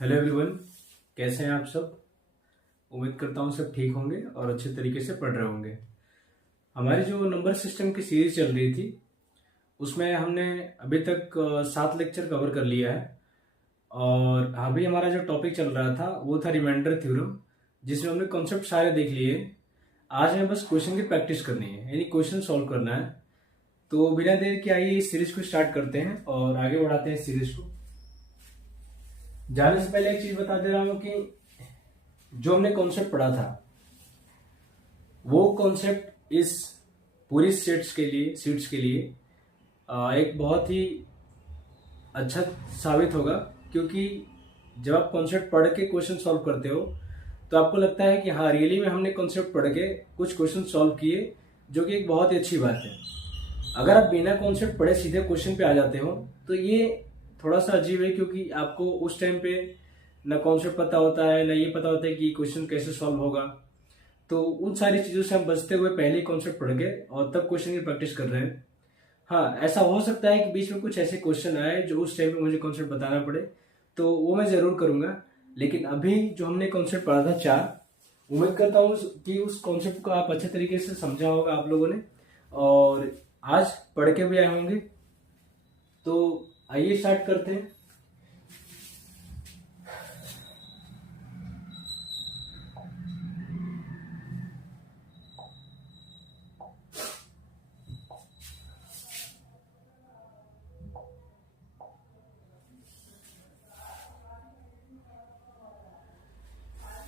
Hello everyone, कैसे हैं आप सब। उम्मीद करता हूँ सब ठीक होंगे और अच्छे तरीके से पढ़ रहे होंगे। हमारी जो नंबर सिस्टम की सीरीज चल रही थी उसमें हमने अभी तक 7 लेक्चर कवर कर लिया है। और अभी हमारा जो टॉपिक चल रहा था वो था रिमाइंडर थ्योरम, जिसमें हमने कॉन्सेप्ट सारे देख लिए। आज हमें बस क्वेश्चन की प्रैक्टिस करनी है, यानी क्वेश्चन सॉल्व करना है। तो बिना देर के आइए इस सीरीज को स्टार्ट करते हैं और आगे बढ़ाते हैं इस सीरीज को। जाने से पहले एक चीज बता दे रहा हूँ कि जो हमने कॉन्सेप्ट पढ़ा था वो कॉन्सेप्ट इस पूरी सीट्स के लिए एक बहुत ही अच्छा साबित होगा, क्योंकि जब आप कॉन्सेप्ट पढ़ के क्वेश्चन सॉल्व करते हो तो आपको लगता है कि हाँ रियली में हमने कॉन्सेप्ट पढ़ के कुछ क्वेश्चन सॉल्व किए, जो कि एक बहुत ही अच्छी बात है। अगर आप बिना कॉन्सेप्ट पढ़े सीधे क्वेश्चन पे आ जाते हो तो ये थोड़ा सा अजीब है, क्योंकि आपको उस टाइम पे ना कॉन्सेप्ट पता होता है, ना ये पता होता है कि क्वेश्चन कैसे सॉल्व होगा। तो उन सारी चीज़ों से हम बचते हुए पहले ही कॉन्सेप्ट पढ़ के और तब क्वेश्चन की प्रैक्टिस कर रहे हैं। हाँ, ऐसा हो सकता है कि बीच में कुछ ऐसे क्वेश्चन आए जो उस टाइम पे मुझे कॉन्सेप्ट बताना पड़े, तो वो मैं ज़रूर करूँगा। लेकिन अभी जो हमने कॉन्सेप्ट पढ़ा था 4, उम्मीद करता हूँ कि उस कॉन्सेप्ट को आप अच्छे तरीके से समझा होगा आप लोगों ने, और आज पढ़ के भी आए होंगे। तो आइए स्टार्ट करते हैं।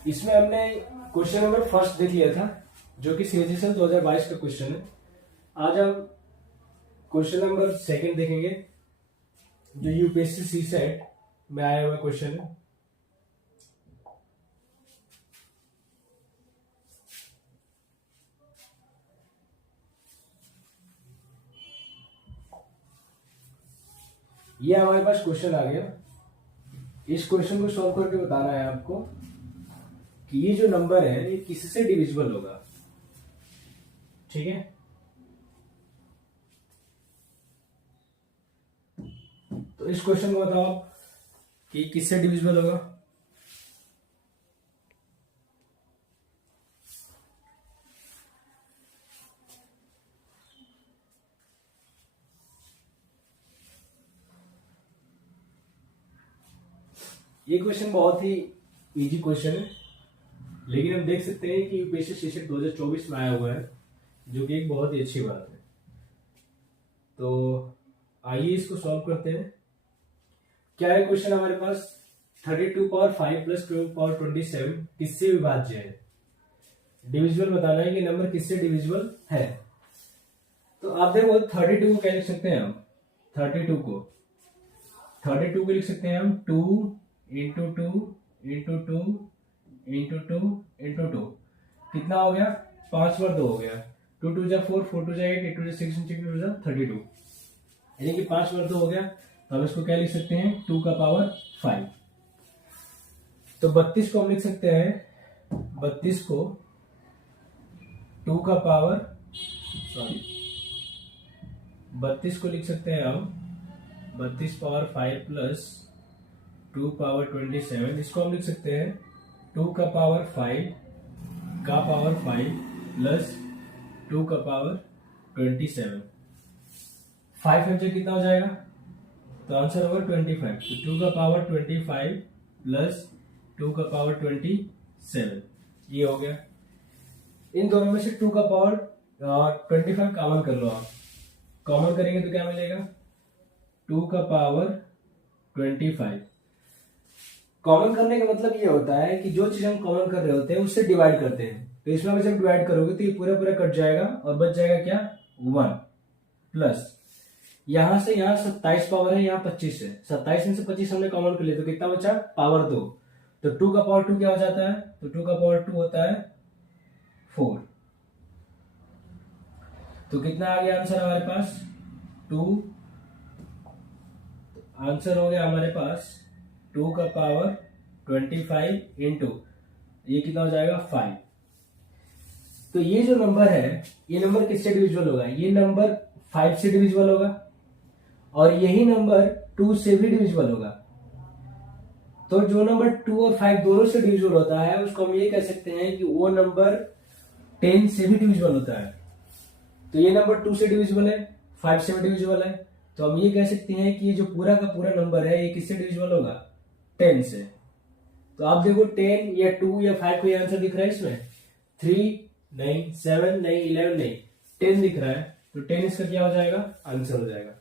इसमें हमने क्वेश्चन नंबर फर्स्ट देख लिया था, जो कि सीजीएल 2022 का क्वेश्चन है। आज हम क्वेश्चन नंबर सेकंड देखेंगे, जो यूपीएससी सीसेट में आया हुआ क्वेश्चन है। ये हमारे पास क्वेश्चन आ गया। इस क्वेश्चन को सॉल्व करके बताना है आपको कि ये जो नंबर है ये किससे डिविजिबल होगा। ठीक है, तो इस क्वेश्चन को बताओ आप कि किससे डिविजिबल होगा। ये क्वेश्चन बहुत ही इजी क्वेश्चन है, लेकिन हम देख सकते हैं कि यूपीएससी सीसेट 2024 में आया हुआ है, जो कि एक बहुत ही अच्छी बात है। तो आइए इसको सॉल्व करते हैं। क्या है क्वेश्चन हमारे पास, 32 पावर 5 प्लस 12 पावर 27 किससे विभाज्य है। डिविजिबल बताना है कि नंबर किससे डिविजिबल है। तो आप देखो 32 को क्या लिख सकते हैं हम, 32 को लिख सकते हैं हम 2 इंटू 2 इंटू 2 इंटू 2 इंटू 2। कितना हो गया, 5 बार 2 हो गया। 2 2 जा 4, 4 2 जा 8, 8 2 जा 6, 6 2 जा 32, यानी कि 5 बार 2 हो गया। तो हम इसको क्या लिख सकते हैं, 2 का पावर 5। तो 32 को हम लिख सकते हैं, 32 को 2 का पावर 32 को लिख सकते हैं हम 32 पावर 5 प्लस 2 पावर 27। इसको हम लिख सकते हैं 2 का पावर 5 का पावर 5 प्लस 2 का पावर 27। 5 5 कितना हो जाएगा, तो आंसर होगा 25। तो 2 का पावर 25 प्लस 2 का पावर 27, ये हो गया। इन दोनों में से 2 का पावर 25 कॉमन कर लो आप। कॉमन करेंगे तो क्या मिलेगा, 2 का पावर 25। कॉमन करने का मतलब ये होता है कि जो चीज हम कॉमन कर रहे होते हैं उससे डिवाइड करते हैं। तो इसमें जब डिवाइड करोगे तो ये पूरा पूरा कट जाएगा और बच जाएगा क्या, 1 प्लस यहां से यहां 27 पावर है, यहाँ 25 है। 27 में से 25 हमने कॉमन कर लिया तो कितना बचा, पावर 2। तो 2 का पावर 2 क्या हो जाता है, तो 2 का पावर 2 होता है 4। तो कितना आ गया आंसर हमारे पास, 2। आंसर हो गया हमारे पास 2 का पावर 25 इंटू ये कितना हो जाएगा 5। तो ये जो नंबर है ये नंबर किससे डिविजिबल होगा, ये नंबर 5 से डिविजिबल होगा और यही नंबर 2 से भी डिविजिबल होगा। तो जो नंबर 2 और 5 दोनों से डिविजिबल होता है उसको हम ये कह सकते हैं कि वो नंबर 10 से भी डिविजिबल होता है। तो ये नंबर 2 से डिविजिबल है, 5 से भी डिविजिबल है, तो हम ये कह सकते हैं कि ये जो पूरा का पूरा नंबर है ये किससे डिविजिबल होगा, 10 से। तो आप देखो 10 या 2 या 5 कोई आंसर दिख रहा है इसमें, 3 नहीं, 7 नहीं, 11 नहीं, 10 दिख रहा है, तो 10 इसका क्या हो जाएगा, आंसर हो जाएगा।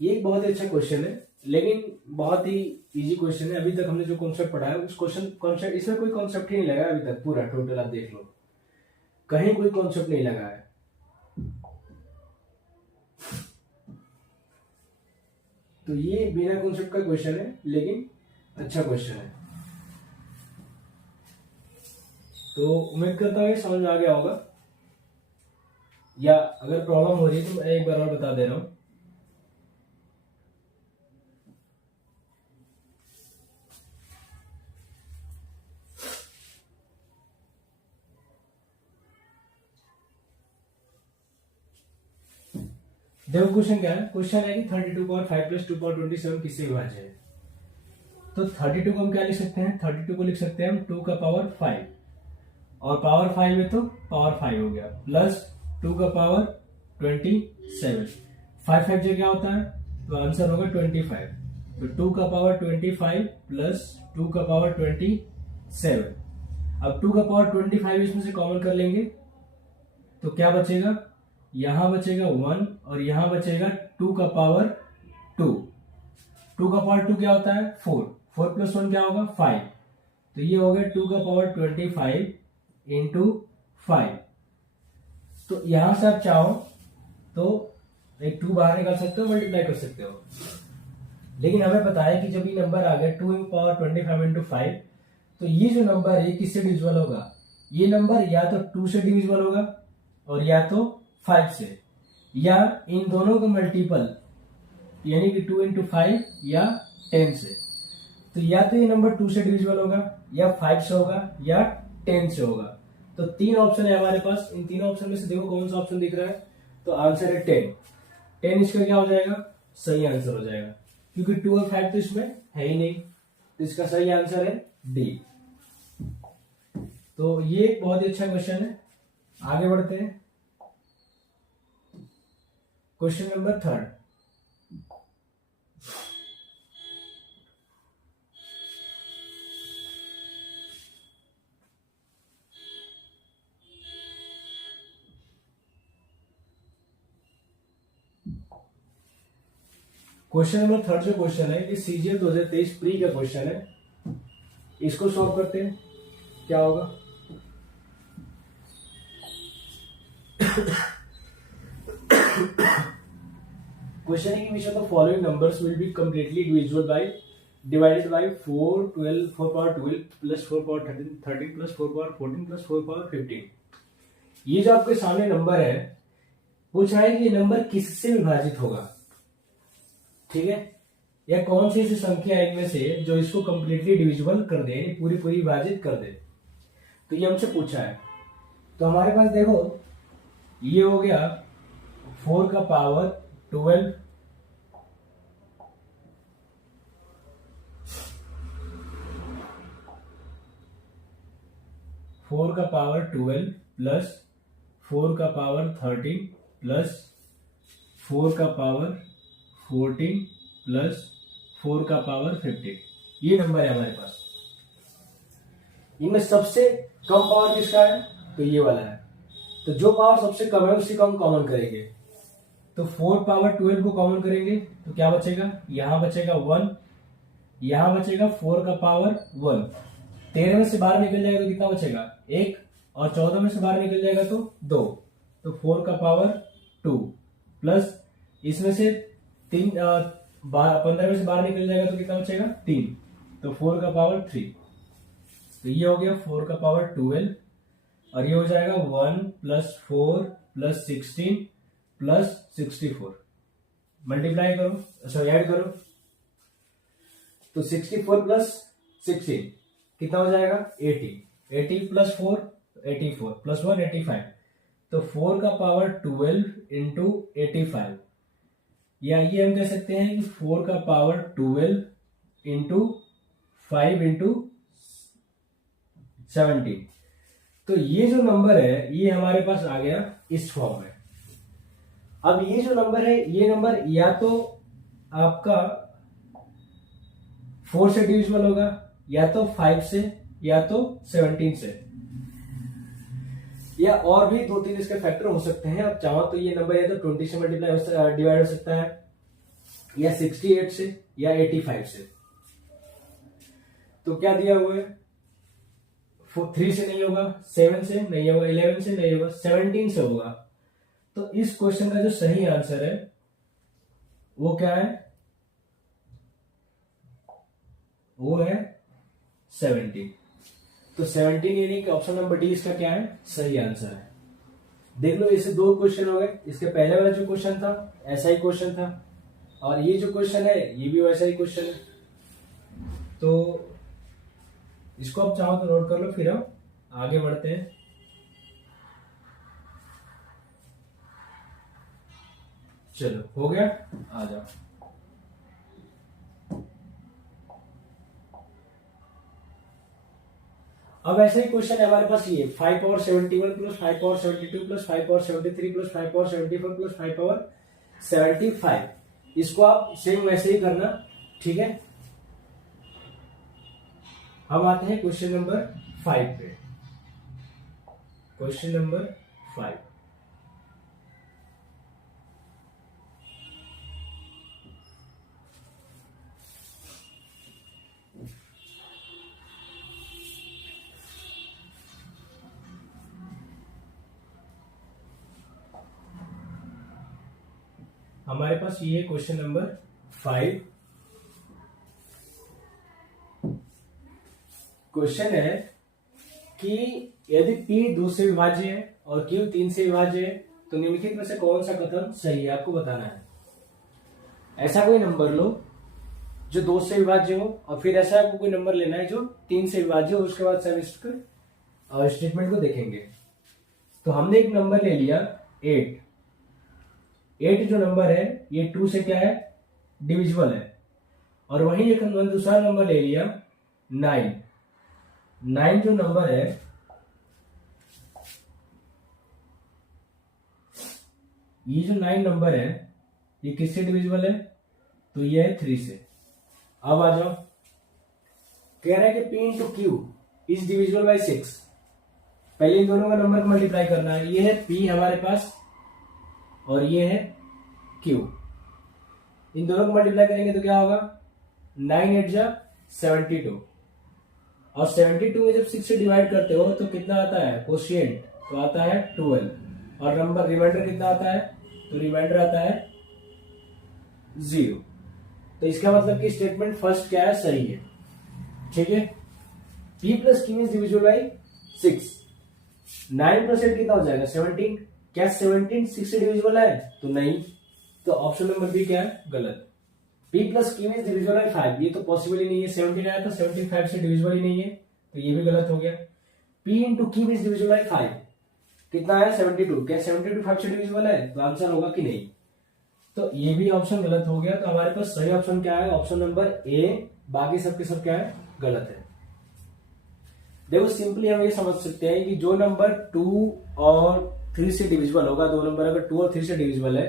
ये एक बहुत ही अच्छा क्वेश्चन है, लेकिन बहुत ही इजी क्वेश्चन है। अभी तक हमने जो कॉन्सेप्ट पढ़ा है उस कॉन्सेप्ट इसमें कोई कॉन्सेप्ट ही नहीं लगा अभी तक, पूरा टोटल आप देख लो, कहीं कोई कॉन्सेप्ट नहीं लगा है। तो ये बिना कॉन्सेप्ट का क्वेश्चन है, लेकिन अच्छा क्वेश्चन है। तो उम्मीद करता हूँ समझ में आ गया होगा, या अगर प्रॉब्लम हो रही है तो मैं एक बार और बता दे रहा हूं। देखो क्वेश्चन क्या है, क्वेश्चन है कि 32 पावर 5 प्लस 2 पावर 27 किससे विभाज्य है। तो 32 को हम क्या लिख सकते हैं, 32 को लिख सकते हैं हम 2 का पावर 5, और पावर 5 है तो पावर 5 हो गया, प्लस 2 का पावर 27, 5 5 जो क्या होता है, तो आंसर होगा 25। तो 2 का पावर 25 प्लस 2 का पावर 27। अब 2 का पावर 25 इसमें से कॉमन कर लेंगे तो क्या बचेगा, यहां बचेगा 1 और यहां बचेगा 2 का पावर 2। 2 का पावर 2 क्या होता है, 4, 4 प्लस 1 क्या होगा, 5। तो ये हो गया 2 का पावर 25 इंटू 5। तो यहां से आप चाहो तो एक 2 बाहर निकाल सकते हो, मल्टीप्लाई कर सकते हो, लेकिन हमें पता है कि जब ये नंबर आ गया 2 पावर 25 इंटू 5, तो ये जो नंबर है किससे डिविजिबल होगा, ये नंबर या तो 2 से डिविजिबल होगा और या तो 5 से, या इन दोनों का मल्टीपल यानी कि 2 इंटू 5 या 10 से। तो या तो ये नंबर 2 से डिविजिबल होगा, या 5 से होगा, या 10 से होगा। तो 3 ऑप्शन है हमारे पास, इन तीनों ऑप्शन में से देखो कौन सा ऑप्शन दिख रहा है, तो आंसर है 10। 10 इसका क्या हो जाएगा, सही आंसर हो जाएगा, क्योंकि 2 और 5 तो इसमें है ही नहीं, तो इसका सही आंसर है डी। तो ये बहुत ही अच्छा क्वेश्चन है। आगे बढ़ते हैं, क्वेश्चन नंबर 3। क्वेश्चन नंबर 3 जो क्वेश्चन है ये सीजीएल 2023 प्री का क्वेश्चन है, इसको सॉल्व करते हैं, क्या होगा। क्वेश्चन है कि which of the following numbers will be completely divisible by divided by 4 12 4 power 12 plus 4 power 13 13 plus 4 power 14 plus 4 power 15। ये जो आपके सामने नंबर है, पूछ रहा है कि ये नंबर किससे विभाजित होगा, ठीक है, या कौन सी ऐसी संख्या है इनमें से जो इसको कंप्लीटली डिविजिबल कर दे, यानी पूरी पूरी विभाजित कर दे। तो ये हमसे पूछा है। तो हमारे पास देखो ये हो गया 4 का पावर 12, फोर का पावर 12 प्लस 4 का पावर 13 प्लस 4 का पावर 14 प्लस 4 का पावर 15। ये नंबर है हमारे पास। इनमें सबसे कम पावर किसका है, तो ये वाला है। तो जो पावर सबसे कम है उसी को हम कॉमन करेंगे। तो 4 पावर 12 को कॉमन करेंगे तो क्या बचेगा, यहां बचेगा 1, यहां बचेगा 4 का पावर 1। 13 में से बाहर निकल जाएगा तो कितना बचेगा 1, और 14 में से बाहर निकल जाएगा तो 2, तो 4 का पावर 2 प्लस इसमें से 3 15 में से बाहर निकल जाएगा तो कितना बचेगा 3, तो 4 का पावर 3। तो ये हो गया 4 का पावर 12, और ये हो जाएगा 1 प्लस 4 प्लस 16 प्लस 64। मल्टीप्लाई करो, सॉरी ऐड करो, तो 64 प्लस 16 कितना हो जाएगा 80, 80 प्लस 4 84 प्लस 1 85। तो 4 का पावर 12 इंटू 85, या ये हम कह सकते हैं कि 4 का पावर 12 इंटू 5 इंटू 17। तो ये जो नंबर है ये हमारे पास आ गया इस फॉर्म में। अब ये जो नंबर है ये नंबर या तो आपका 4 से डिविजिबल होगा, या तो 5 से, या तो 17 से, या और भी 2-3 इसके फैक्टर हो सकते हैं। अब चाहो तो ये नंबर या तो 20 से मल्टीप्लाई डिवाइड हो सकता है, या 68 से, या 85 से। तो क्या दिया हुआ है, 3 से नहीं होगा, 7 से नहीं होगा, 11 से नहीं होगा, 17 से होगा। तो इस क्वेश्चन का जो सही आंसर है वो क्या है, वो है 17। तो 17 यानी कि ऑप्शन नंबर डी इसका क्या है, सही आंसर है। देख लो, इससे 2 क्वेश्चन हो गए। इसके पहले वाला जो क्वेश्चन था ऐसा ही क्वेश्चन था, और ये जो क्वेश्चन है ये भी वैसा ही क्वेश्चन है। तो इसको आप चाहो तो नोट कर लो, फिर हम आगे बढ़ते हैं। चलो हो गया, आ जाओ। अब ऐसा ही क्वेश्चन है हमारे पास, ये 5 power 71 plus 5 power 72 plus 5 power 73 plus 5 power 74 plus 5 power 75। इसको आप सेम वैसे ही करना, ठीक है। हम आते हैं क्वेश्चन नंबर 5 पे। क्वेश्चन नंबर 5, हमारे पास ये क्वेश्चन नंबर 5। क्वेश्चन है कि यदि P 2 से विभाज्य है और Q 3 से विभाज्य है तो निम्नलिखित में से कौन सा कथन सही है, आपको बताना है। ऐसा कोई नंबर लो जो 2 से विभाज्य हो, और फिर ऐसा आपको कोई नंबर लेना है जो 3 से विभाज्य हो। उसके बाद सब इसका स्टेटमेंट को देखेंगे। तो हमने एक नंबर ले लिया 8। 8 जो नंबर है ये 2 से क्या है, डिविजिबल है। और वहीं एक हमने दूसरा नंबर ले लिया 9। 9 जो नंबर है ये जो 9 नंबर है ये किससे डिविजिबल है, तो ये है 3 से। अब आ जाओ, कह रहा है कि P into Q is divisible by 6। पहले इन दोनों का नंबर को मल्टीप्लाई करना है। ये है P हमारे पास और ये है Q। इन दोनों को मल्टीप्लाई करेंगे तो क्या होगा, 9 8 जा 72, और 72 में जब 6 से डिवाइड करते हो तो कितना आता है, कोशिएंट, तो आता है 12, और नंबर रिमाइंडर कितना आता है, तो रिमाइंडर आता है 0। तो इसका मतलब कि स्टेटमेंट फर्स्ट क्या है, सही है, ठीक है। P plus Q is divisible by 6। 9 plus 8 कितना हो जाएगा, 17। क्या 17 6 से डिविजिबल है, तो नहीं। तो ऑप्शन नंबर बी क्या है, गलत। P plus Q is divisible by 5, ये तो पॉसिबल ही नहीं है। 17 आया तो 17 5 से डिविजिबल ही नहीं है, तो ये भी गलत हो गया। P into Q is divisible by 5, कितना है 72। क्या 72 5 से डिविजिबल है, तो आंसर होगा कि नहीं। तो ये भी ऑप्शन गलत हो गया। तो हमारे पास सही ऑप्शन क्या है, ऑप्शन नंबर ए। बाकी सबके सब क्या है, गलत है। देखो सिंपली हम ये समझ सकते हैं कि जो नंबर 2 और 3 से डिविजिबल होगा, दो नंबर अगर 2 और 3 से डिविजिबल है,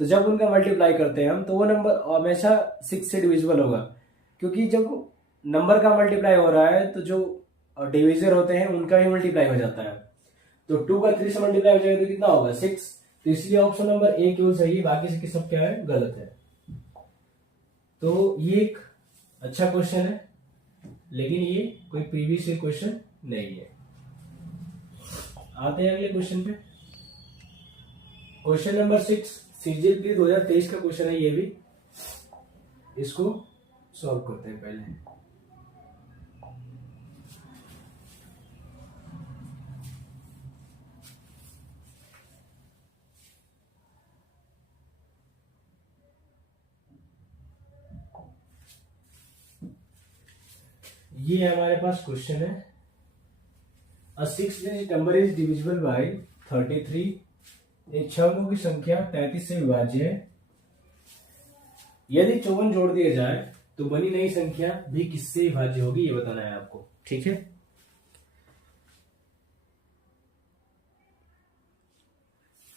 तो जब उनका मल्टीप्लाई करते हैं हम, तो वो नंबर हमेशा 6 से डिविजिबल होगा। क्योंकि जब नंबर का मल्टीप्लाई हो रहा है तो जो डिविजर होते हैं उनका भी मल्टीप्लाई हो जाता है। तो 2 का 3 से मल्टीप्लाई हो जाएगा तो कितना होगा, 6। तो इसलिए ऑप्शन नंबर ए केवल सही है, बाकी से सब क्या है, गलत है। तो ये एक अच्छा क्वेश्चन है, लेकिन ये कोई प्रीवियस ईयर क्वेश्चन नहीं है। आते हैं अगले क्वेश्चन पे। क्वेश्चन नंबर 6 सीजीएल के 2023 का क्वेश्चन है ये भी। इसको सॉल्व करते हैं पहले। ये हमारे पास क्वेश्चन है, अ 6 digit number is divisible by 33। एक 6 अंकों की संख्या 33 से विभाज्य है। यदि 54 जोड़ दिया जाए तो बनी नई संख्या भी किससे विभाज्य होगी, ये बताना है आपको। ठीक है,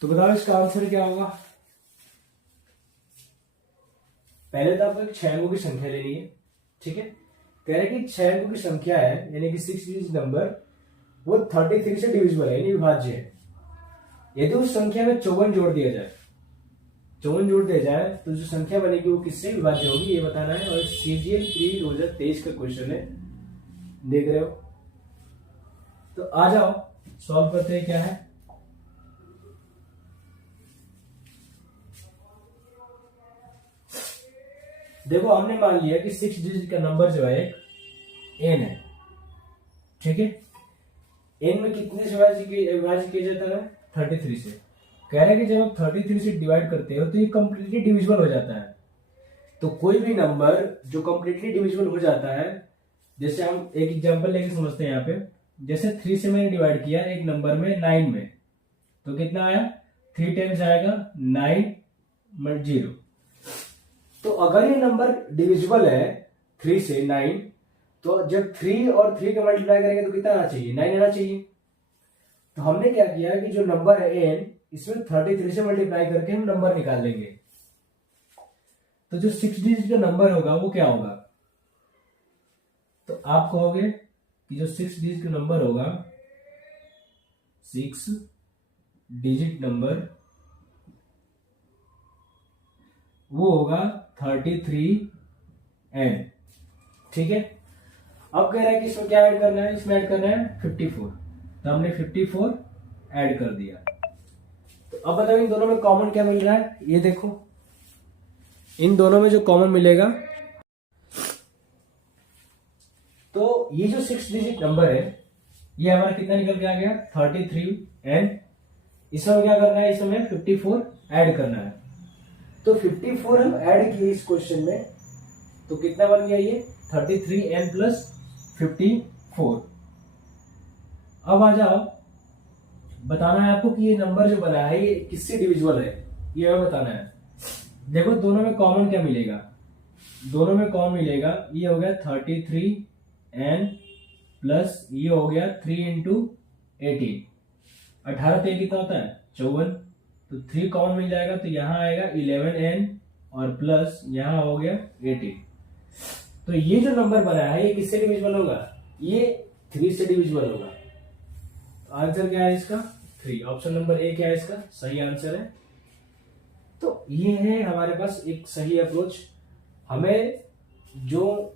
तो बताओ इसका आंसर क्या होगा। पहले तो आपको एक 6 अंकों की संख्या लेनी है। ठीक है, कह रहे कि 6 अंकों की संख्या है, यानी कि 6 डिजिट नंबर, वो 33 से डिविजिबल है, यानी विभाज्य है। यदि उस संख्या में 54 जोड़ दिया जाए, 54 जोड़ दिया जाए तो जो संख्या बनेगी वो किससे विभाज्य होगी, ये बताना है। और CGL 3 2023 का क्वेश्चन है, देख रहे हो। तो आ जाओ सॉल्व करते हैं। क्या है, देखो हमने मान लिया कि 6 डिजिट का नंबर जो है n है। ठीक है, n में कितने से विभाज्य किया जाता है, 33 से। कह रहे हैं कि जब आप 33 से डिवाइड करते हो तो ये कंप्लीटली डिविजिबल हो जाता है। तो कोई भी नंबर जो कंप्लीटली डिविजिबल हो जाता है, जैसे हम एक एग्जांपल लेके समझते हैं यहाँ पे। जैसे 3 से मैंने डिवाइड किया एक नंबर में 9 में, तो कितना आया, 3 टाइम्स आएगा 9 0। तो अगर ये नंबर डिविजिबल है 3 से 9, तो जब 3 और 3 का मल्टीप्लाई करेंगे तो कितना आना चाहिए, 9 आना चाहिए। तो हमने क्या किया कि जो नंबर है n, इसमें 33 से मल्टीप्लाई करके हम नंबर निकाल लेंगे। तो जो 6 डिजिट का नंबर होगा वो क्या होगा, तो आप कहोगे कि जो 6 डिजिट का नंबर होगा, 6 डिजिट नंबर, वो होगा 33n। ठीक है, अब कह रहा है कि इसमें क्या ऐड करना है, इसमें ऐड करना है 54। तो हमने 54 ऐड कर दिया। तो अब बताओ इन दोनों में कॉमन क्या मिल रहा है, ये देखो। इन दोनों में जो कॉमन मिलेगा, तो ये जो 6 डिजिट नंबर है ये हमारा कितना निकल के आ गया, 33n। इसमें क्या करना है, इसमें 54 ऐड करना है। तो 54 हम ऐड किए इस क्वेश्चन में, तो कितना बन गया ये, 33n प्लस 54। अब आ जाओ, बताना है आपको कि ये नंबर जो बना है ये किससे डिविजिबल है, ये हमें बताना है। देखो दोनों में कॉमन क्या मिलेगा, दोनों में कॉमन मिलेगा, ये हो गया 33n प्लस ये हो गया 3 इंटू 18। 18 3 कितना होता है, 54। तो 3 कॉमन मिल जाएगा, तो यहाँ आएगा 11n और प्लस यहाँ हो गया 18। तो ये जो नंबर बना है ये किससे डिविजिबल होगा, ये 3 से डिविजिबल होगा। तो आंसर क्या है इसका, 3। ऑप्शन नंबर ए क्या है इसका सही आंसर है। तो ये है हमारे पास एक सही अप्रोच। हमें जो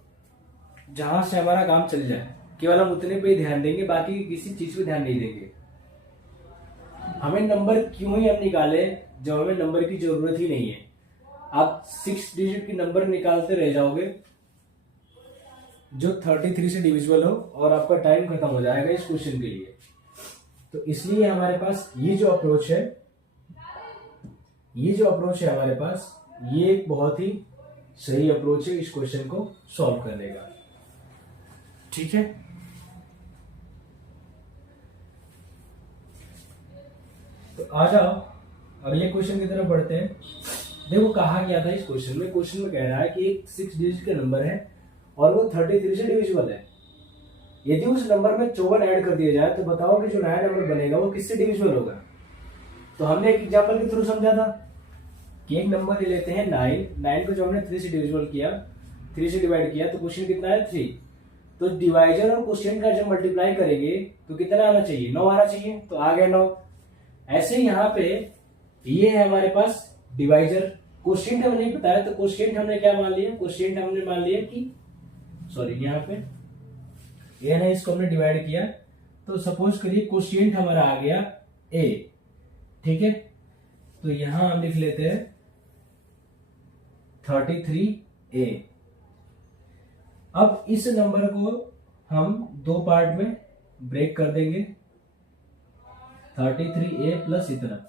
जहां से हमारा काम चल जाए केवल हम उतने पे ही ध्यान देंगे, बाकी किसी चीज पे ध्यान नहीं देंगे। हमें नंबर क्यों ही हम निकाले जब हमें नंबर की जरूरत ही नहीं है। आप 6 डिजिट की नंबर निकालते रह जाओगे जो 33 से डिविजिबल हो, और आपका टाइम खत्म हो जाएगा इस क्वेश्चन के लिए। तो इसलिए हमारे पास ये जो अप्रोच है, हमारे पास ये एक बहुत ही सही अप्रोच है इस क्वेश्चन को सॉल्व करने का। ठीक है, तो आ जाओ अगले क्वेश्चन की तरफ बढ़ते हैं। देखो कहा गया था इस क्वेश्चन में कह रहा है कि एक 6 डिजिट का नंबर है और वो 33 से डिविजिबल है। यदि उस नंबर में 54 ऐड कर दिया जाए तो बताओ कि जो नया नंबर बनेगा वो किससे डिविजिबल होगा। तो हमने एक एग्जांपल के थ्रू समझा था कि एक नंबर ले लेते हैं 9 को जो हमने 3 से डिविजिबल किया, 3 से डिवाइड किया, तो क्वेश्चन कितना है 3। तो डिवाइजर और क्वेश्चन का जब मल्टीप्लाई करेंगे तो कितना आना चाहिए, 9 आना चाहिए। तो आ गया 9। ऐसे यहाँ पे ये है हमारे पास डिवाइजर। क्वेश्चन हमें नहीं बताया तो क्वेश्चन हमने क्या मान लिया, क्वेश्चन हमने मान लिया कि सॉरी यहाँ पे ए है, इसको हमने डिवाइड किया। तो सपोज करिए क्वेश्चन हमारा आ गया ए। ठीक है, तो यहां हम लिख लेते हैं 33a। अब इस नंबर को हम 2 पार्ट में ब्रेक कर देंगे, 33a प्लस इतना।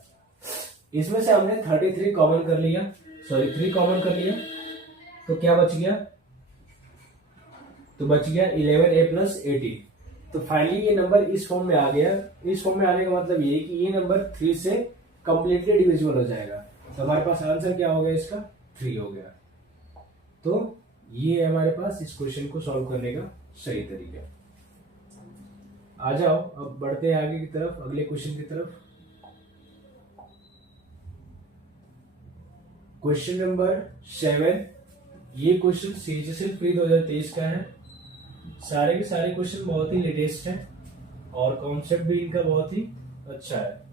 इसमें से हमने 33 कॉमन कर लिया, 3 कॉमन कर लिया, तो क्या बच गया, तो बच गया 11a प्लस 18। तो फाइनली ये नंबर इस फॉर्म में आ गया। इस फॉर्म में आने का मतलब ये कि ये नंबर 3 से कंप्लीटली डिविजिबल हो जाएगा। तो हमारे पास आंसर क्या हो गया इसका, 3 हो गया। तो ये है हमारे पास इस क्वेश्चन को सॉल्व करने का सही तरीका। आ जाओ अब बढ़ते हैं आगे की तरफ, अगले क्वेश्चन की तरफ। Question number 7। ये क्वेश्चन CGSL प्री 2023 का है। सारे के सारे क्वेश्चन बहुत ही लेटेस्ट हैं और कॉन्सेप्ट भी इनका बहुत ही अच्छा है।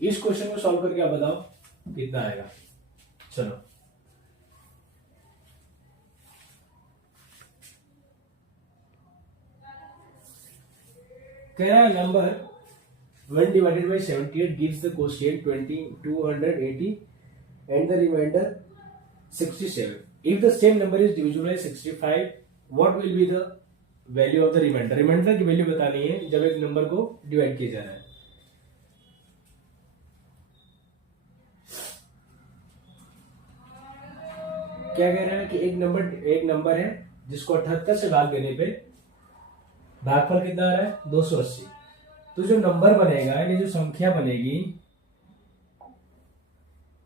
इस क्वेश्चन को सॉल्व करके आप बताओ कितना आएगा। चलो, कह रहा है number 1 divided by 78 gives the quotient 280 and the remainder 67. If the same number is divisible by 65, what will be the value of the remainder? Remainder की वैल्यू बतानी है जब एक नंबर को डिवाइड किया जा रहा है। क्या कह रहा है कि एक नंबर है जिसको 78 से भाग देने पे भागफल कितना आ रहा है 280। तो जो नंबर बनेगा यानी जो संख्या बनेगी,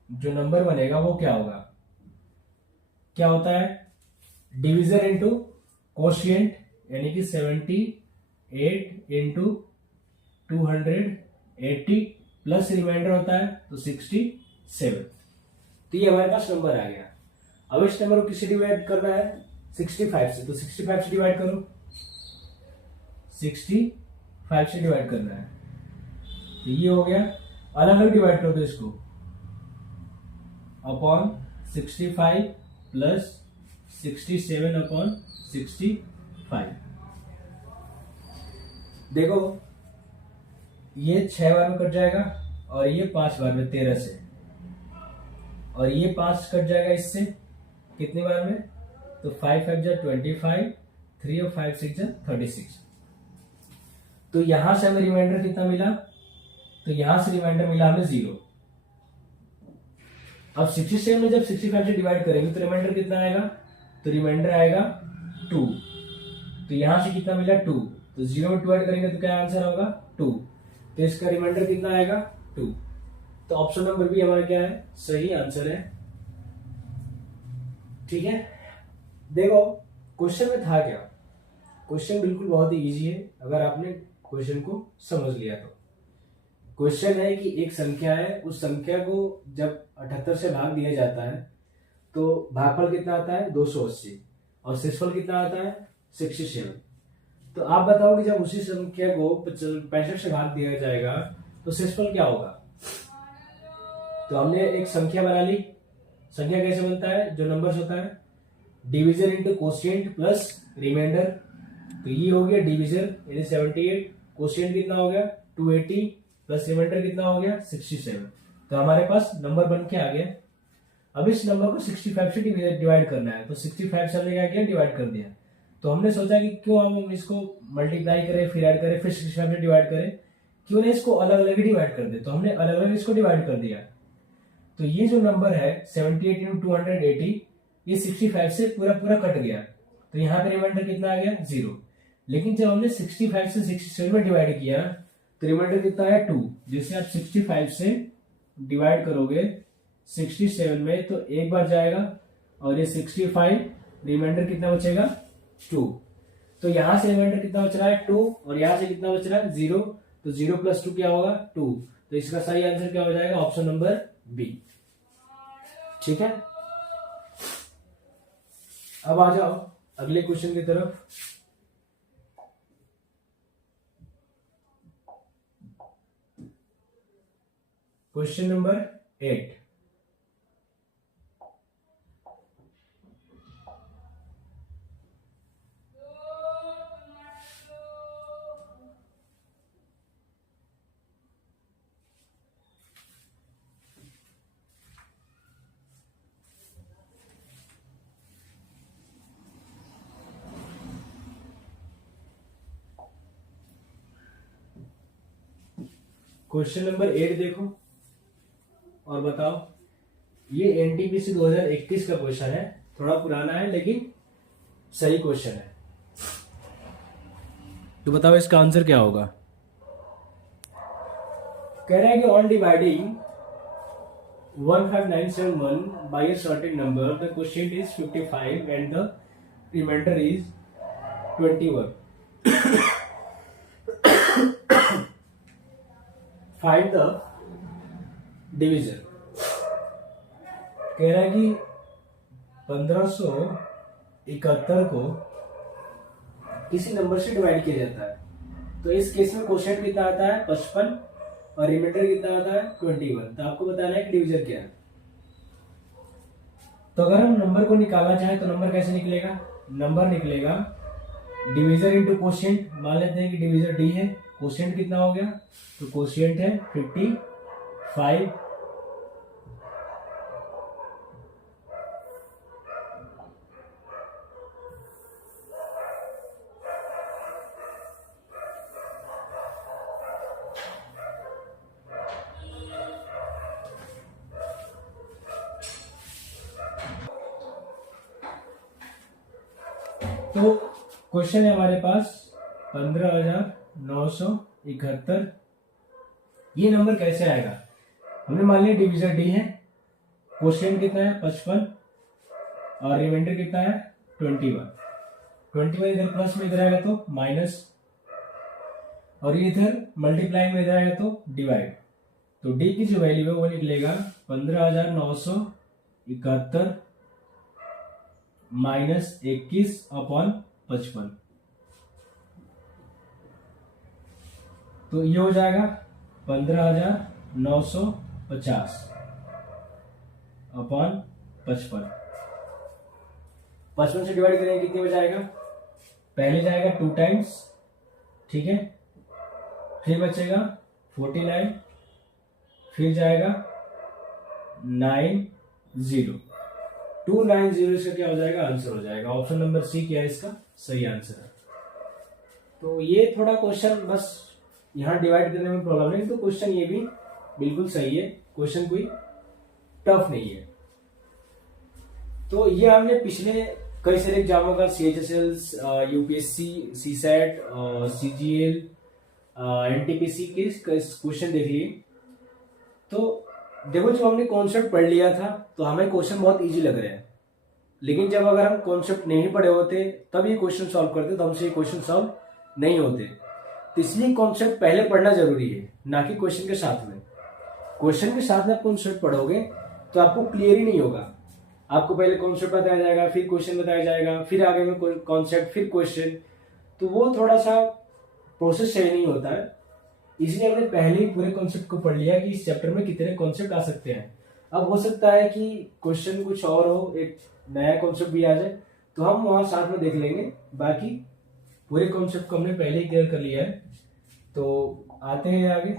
जो नंबर बनेगा वो क्या होगा, क्या होता है डिविजन इनटू कोशिएंट, यानी कि 78 इंटू 280 प्लस रिमाइंडर होता है तो 67। तो ये हमारे पास नंबर आ गया। अब इस नंबर को किससे डिवाइड करना है 65 से, तो 65 से डिवाइड करो, 65 से डिवाइड करना है। तो ये हो गया, अलग अलग डिवाइड करो तो इसको अपॉन 65 प्लस 67 अपॉन 65। देखो ये 6 बार में कट जाएगा और ये 5 बार में 13 से, और ये 5 कट जाएगा इससे कितने बार में, तो 5 5 जा 25, 3 और 5 6 जा 36। तो यहां से हमें रिमाइंडर कितना मिला, तो यहां से रिमाइंडर मिला हमें 0। अब 67 में जब 65 से डिवाइड करेंगे तो रिमाइंडर कितना आएगा, तो रिमाइंडर आएगा 2। तो यहां से कितना मिला 2, तो 0 में डिवाइड करेंगे तो क्या आंसर होगा 2। तो इसका रिमाइंडर कितना आएगा 2। तो ऑप्शन नंबर बी हमारा क्या है, सही आंसर है। ठीक है, देखो क्वेश्चन में था क्या, क्वेश्चन बिल्कुल बहुत ही इजी है अगर आपने क्वेश्चन को समझ लिया तो। क्वेश्चन है कि एक संख्या है, उस संख्या को जब 78 से भाग दिया जाता है तो भागफल कितना आता है 280 और शेषफल कितना आता है 67। तो आप बताओ कि जब उसी संख्या को 65 से भाग दिया जाएगा तो शेषफल क्या होगा। तो हमने एक संख्या बना ली। संख्या कैसे बनता है, जो नंबर्स होता है division into quotient plus remainder. तो ये हो गया डिवीजन यानी 78, कोशिएंट कितना हो गया 280 प्लस रिमाइंडर कितना हो गया 67। तो हमारे पास नंबर बन के आ गया। अब इस नंबर को 65 से डिवाइड करना है, तो 65 से हमने क्या किया डिवाइड कर दिया। तो हमने सोचा कि क्यों हम इसको मल्टीप्लाई करें फिर ऐड करें फिर 65 से डिवाइड करें, क्यों नहीं इसको अलग अलग ही डिवाइड कर दे। तो हमने अलग अलग इसको डिवाइड कर दिया। तो ये जो नंबर है 78 इंटू 280 ये 65 से पूरा पूरा कट गया, तो यहाँ पे रिमाइंडर कितना आ गया 0। लेकिन जब हमने 65 से 67 में डिवाइड किया तो रिमाइंडर कितना आया 2। जैसे आप 65 से डिवाइड करोगे 67 में तो एक बार जाएगा और ये 65, रिमाइंडर कितना बचेगा 2। तो यहां से रिमाइंडर कितना बच रहा है 2 और यहां से कितना बच रहा है 0। तो 0 प्लस 2 क्या होगा 2। तो इसका सही आंसर क्या हो जाएगा ऑप्शन नंबर बी। ठीक है, अब आ जाओ अगले क्वेश्चन की तरफ। Question number 8। क्वेश्चन नंबर 8 देखो और बताओ। ये एनटीपीसी 2021 का क्वेश्चन है, थोड़ा पुराना है लेकिन सही क्वेश्चन है। तो बताओ इसका आंसर क्या होगा। कह रहा है कि on dividing 15971 by a certain number, the quotient is 55 and the remainder is 21. Find the divisor. कह रहा है कि 1571 को किसी नंबर से डिवाइड किया जाता है, तो इस केस में क्वोशिएंट कितना आता है 55 और रिमाइंडर कितना आता है 21। तो आपको बताना है कि डिवीजर क्या है। तो अगर हम नंबर को निकालना चाहें तो नंबर कैसे निकलेगा, नंबर निकलेगा डिवीजर इंटू क्वोशिएंट। मान लेते हैं कि डिवीजर डी है, क्वोशिएंट कितना हो गया, तो क्वोशिएंट है 55। तो क्वेश्चन है हमारे पास 15,971। ये नंबर कैसे आएगा, हमने मान लिया डिवीजर डी है, क्वोशिएंट कितना है 55 और रिमाइंडर कितना है 21। इधर प्लस में इधर आएगा तो माइनस, और ये इधर मल्टीप्लाई में इधर आएगा तो डिवाइड। तो डी की जो वैल्यू है वो निकलेगा 15,971 माइनस 21/55। तो ये हो जाएगा 15,950/55। 55 से डिवाइड करेंगे कितने में जाएगा, पहले जाएगा 2 टाइम्स, ठीक है, फिर बचेगा 49, फिर जाएगा 90। 290 से क्या हो जाएगा, आंसर हो जाएगा। ऑप्शन नंबर सी क्या है इसका सही आंसर है। तो ये थोड़ा क्वेश्चन बस यहाँ डिवाइड करने में प्रॉब्लम नहीं, तो क्वेश्चन ये भी बिल्कुल सही है, क्वेश्चन कोई टफ नहीं है। तो ये हमने पिछले कई सारे एग्जामों का CHSL, UPSC, CSAT, CGL, NTPC के क्वेश्चन देख लिए। तो देखो जब हमने कॉन्सेप्ट पढ़ लिया था तो हमें क्वेश्चन बहुत इजी लग रहे हैं, लेकिन जब अगर हम कॉन्सेप्ट नहीं पढ़े होते तब ये क्वेश्चन सॉल्व करते तो हमसे ये क्वेश्चन सॉल्व नहीं होते। तो इसलिए कॉन्सेप्ट पहले पढ़ना जरूरी है, ना कि क्वेश्चन के साथ में। क्वेश्चन के साथ में आप कॉन्सेप्ट पढ़ोगे तो आपको क्लियर ही नहीं होगा। आपको पहले कॉन्सेप्ट बताया जाएगा, फिर क्वेश्चन बताया जाएगा, फिर आगे में कॉन्सेप्ट, फिर क्वेश्चन, तो वो थोड़ा सा प्रोसेस सही नहीं होता है। इसलिए हमने पहले ही पूरे कॉन्सेप्ट को पढ़ लिया कि इस चैप्टर में कितने कॉन्सेप्ट आ सकते हैं। अब हो सकता है कि क्वेश्चन कुछ और हो, एक नया कॉन्सेप्ट भी आ जाए, तो हम वहां साथ में देख लेंगे। बाकी पूरे कॉन्सेप्ट को हमने पहले ही क्लियर कर लिया है। तो आते हैं आगे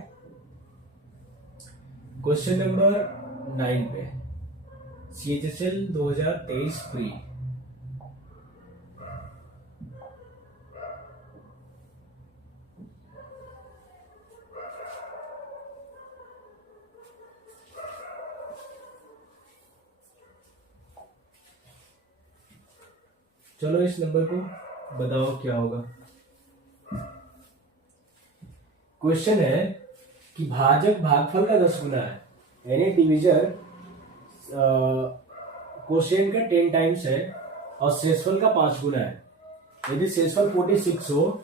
क्वेश्चन नंबर 9 पे, CHSL 2023 प्री। चलो इस नंबर को बताओ क्या होगा। क्वेश्चन है कि भाजक भागफल का 10 गुना है, यानी डिविजर क्वोशिएंट का 10 टाइम्स है और शेषफल का 5 गुना है। यदि शेषफल 46 हो,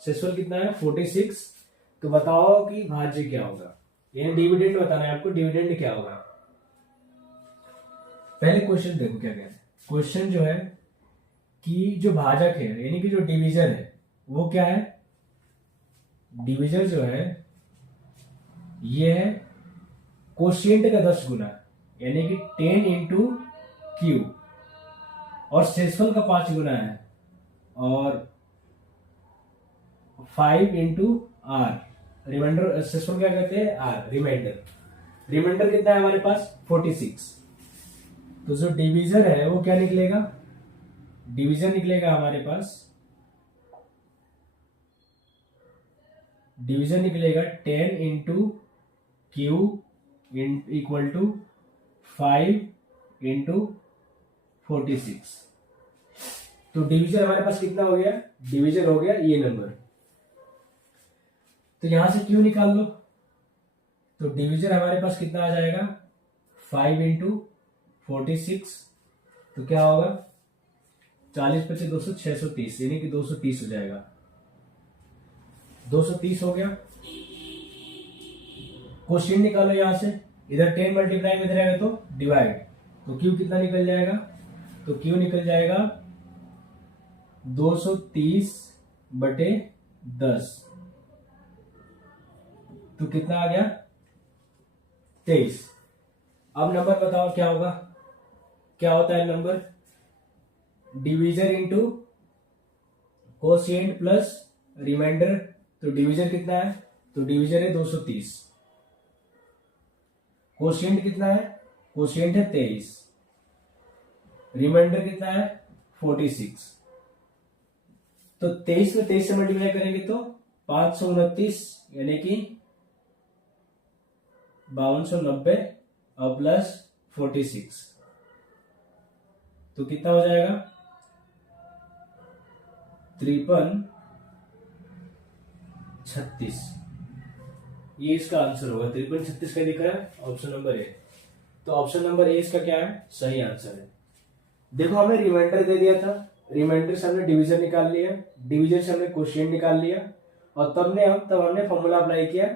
शेषफल कितना है 46, तो बताओ कि भाज्य क्या होगा। यानी डिविडेंड बताना है आपको, डिविडेंड क्या होगा। पहले क्वेश्चन देखो क्या कहते हैं। क्वेश्चन जो है कि जो भाजक है यानी कि जो डिवीजर है वो क्या है, डिवीजर जो है ये है क्वोशिएंट का 10 गुना, यानी कि 10 इंटू क्यू, और शेषफल का 5 गुना है, और 5 इंटू आर, रिमाइंडर, शेषफल क्या कहते हैं आर, रिमाइंडर। रिमाइंडर कितना है हमारे पास 46। तो जो डिवीजर है वो क्या निकलेगा, डिवीजन निकलेगा हमारे पास, डिवीजन निकलेगा 10 into Q equal to 5 into 46। तो डिवीजर हमारे पास कितना हो गया, डिवीजर हो गया ये नंबर। तो यहां से क्यू निकाल लो, तो डिवीजर हमारे पास कितना आ जाएगा 5 इंटू 46, तो क्या होगा 40 × 5 200 630, यानी कि 230 हो जाएगा। 230 हो गया। क्वेश्चन निकालो यहां से, इधर 10 मल्टीप्लाई में इधर आएगा तो डिवाइड, तो क्यू कितना निकल जाएगा, तो क्यू निकल जाएगा 230/10, तो कितना आ गया 23। अब नंबर बताओ क्या होगा, क्या होता है number, divisor into quotient plus remainder. तो डिवीजर कितना है, तो डिवीजर है 230, कोशिएंट कितना है, कोशिएंट है 23, रिमाइंडर कितना है 46। तो 23 में 23 से मल्टीप्लाई करेंगे तो 529, यानी कि 5290 और प्लस 46, तो कितना हो जाएगा 5336। ये इसका आंसर होगा, 5336 का दिख रहा है ऑप्शन नंबर ए। तो ऑप्शन नंबर ए इसका क्या है, सही आंसर है। देखो हमें रिमाइंडर दे दिया था, रिमाइंडर से हमने डिवीजर निकाल लिया, डिवीजर से हमने क्वोशिएंट निकाल लिया, और तब हमने फॉर्मूला अप्लाई किया,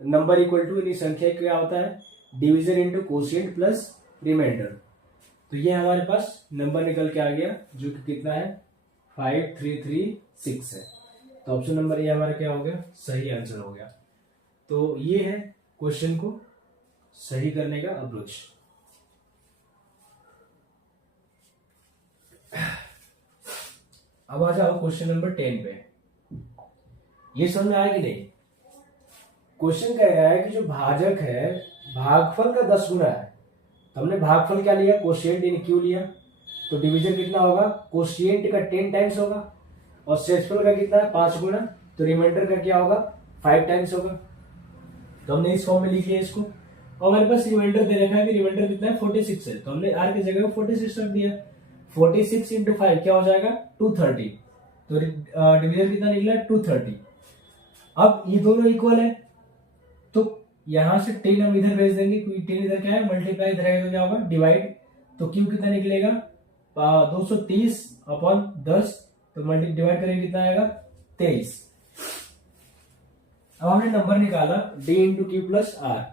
नंबर इक्वल टू यानी संख्या क्या होता है, divisor into quotient plus remainder. तो ये हमारे पास नंबर निकल के आ गया, जो कि कितना है 5336 है। तो ऑप्शन नंबर ए हमारा क्या हो गया, सही आंसर हो गया। तो ये है क्वेश्चन को सही करने का अप्रोच। अब आ जाओ क्वेश्चन नंबर 10 पे। ये समझ में आया कि नहीं? क्वेश्चन कह रहा है कि जो भाजक है भागफल का 10 गुना है। तो हमने भागफल क्या लिया, कोशिएंट यानी क्यू लिया, तो डिवीजन कितना होगा, कोशिएंट का 10 टाइम्स होगा, और शेषफल का कितना है 5 गुना, तो रिमाइंडर का क्या होगा 5 टाइम्स होगा। तो हमने इस फॉर्म में लिख लिया इसको, और हमारे पास रिमाइंडर दे रखा है कि रिमाइंडर कितना है 46 है, तो हमने आर की जगह 46 रख दिया। 46 इंटू 5 क्या हो जाएगा 230, तो डिवीजन कितना निकला 230। अब ये दोनों इक्वल है, तो यहां से 10 हम इधर भेज देंगे, क्योंकि 10 इधर क्या है मल्टीप्लाई, इधर आएगा तो क्या होगा डिवाइड, तो क्यू कितना निकलेगा 230/10, तो मल्टी डिवाइड करेंगे कितना आएगा 23। अब हमने नंबर निकाला d into Q plus R.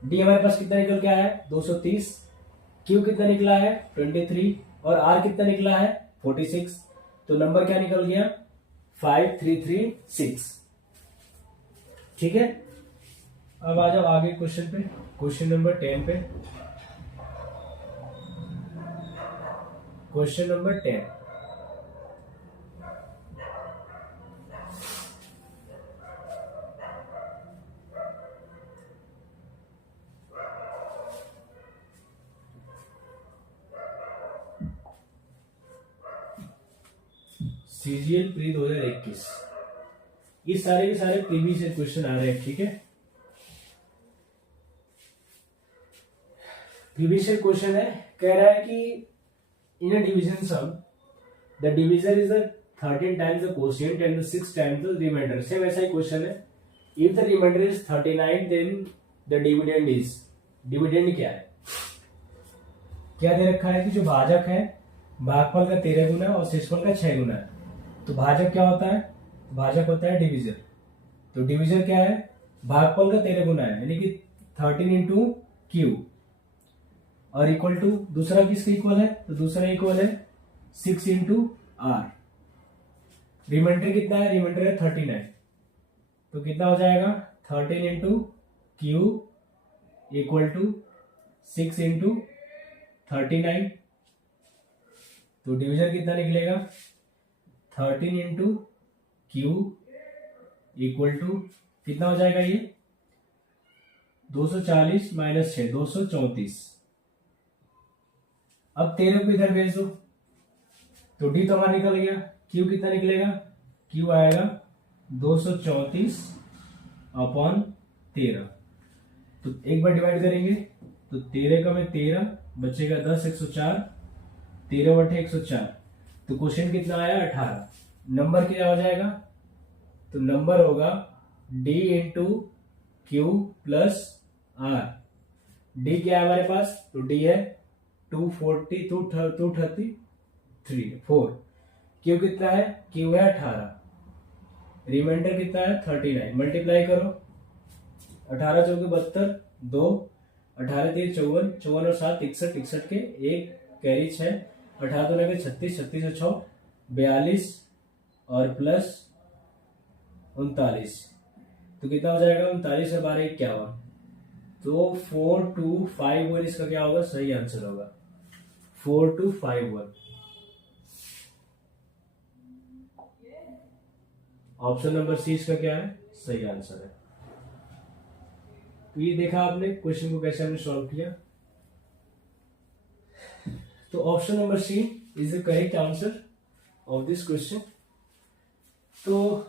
D हमारे पास कितना निकल के आया है 230, क्यू कितना निकला है 23, और आर कितना निकला है 46, तो नंबर क्या निकल गया 5336। ठीक है, अब आ जाओ आगे क्वेश्चन पे, क्वेश्चन नंबर 10 पे। Question number 10, CGL pre 2021। ये सारे के सारे प्रीवियस क्वेश्चन आ रहे हैं। ठीक है, प्रीवियस क्वेश्चन है, कह रहा है कि in a division sum the divisor is a 13 times the quotient and the 6 times the remainder। Same ऐसा ही क्वेश्चन है, if the remainder is 39 then the dividend is, dividend क्या है, क्या दे रखा है कि जो भाजक है भागफल का 13 गुना और शेषफल का 6 गुना है। तो भाजक क्या होता है, भाजक होता है डिवीजर, तो डिवीजर क्या है भागफल का 13 गुना है, यानी कि 13 इंटू क्यू, और इक्वल टू दूसरा किसके इक्वल है, तो दूसरा इक्वल है 6 इंटू आर। रिमाइंडर कितना है, रिमाइंडर है 39, तो कितना हो जाएगा 13 into Q equal to 6 into 39, तो डिवीजन कितना निकलेगा 13 इंटू क्यू इक्वल टू कितना हो जाएगा ये 240 माइनस 6 234। अब 13 को इधर भेज दो, तो डी तो हमारा निकल गया, क्यू कितना निकलेगा, क्यू आएगा 234/13। तो एक बार डिवाइड करेंगे तो 13 का में 13 बचेगा 10 104, 13 बटे 104, तो क्वेश्चन कितना आया 18। नंबर क्या हो जाएगा, तो नंबर होगा D into Q plus R. D क्या है हमारे पास, तो डी है 233 क्यू कितना है, क्यू है 18, रिमाइंडर कितना है 39। मल्टीप्लाई करो, 18 चौके 72, 2 18 3 54, 54 और 7 61, 61 के एक कैरी 6, 18 तो लगे 36, 36 और 6 42 और प्लस 39, तो कितना हो जाएगा 39 और 12 51, तो 4251 इसका क्या होगा, सही आंसर होगा 4251। ऑप्शन नंबर सी इसका क्या है, सही आंसर है। तो ये देखा आपने क्वेश्चन को कैसे हमने सॉल्व किया। तो option number C is the correct answer of this question. तो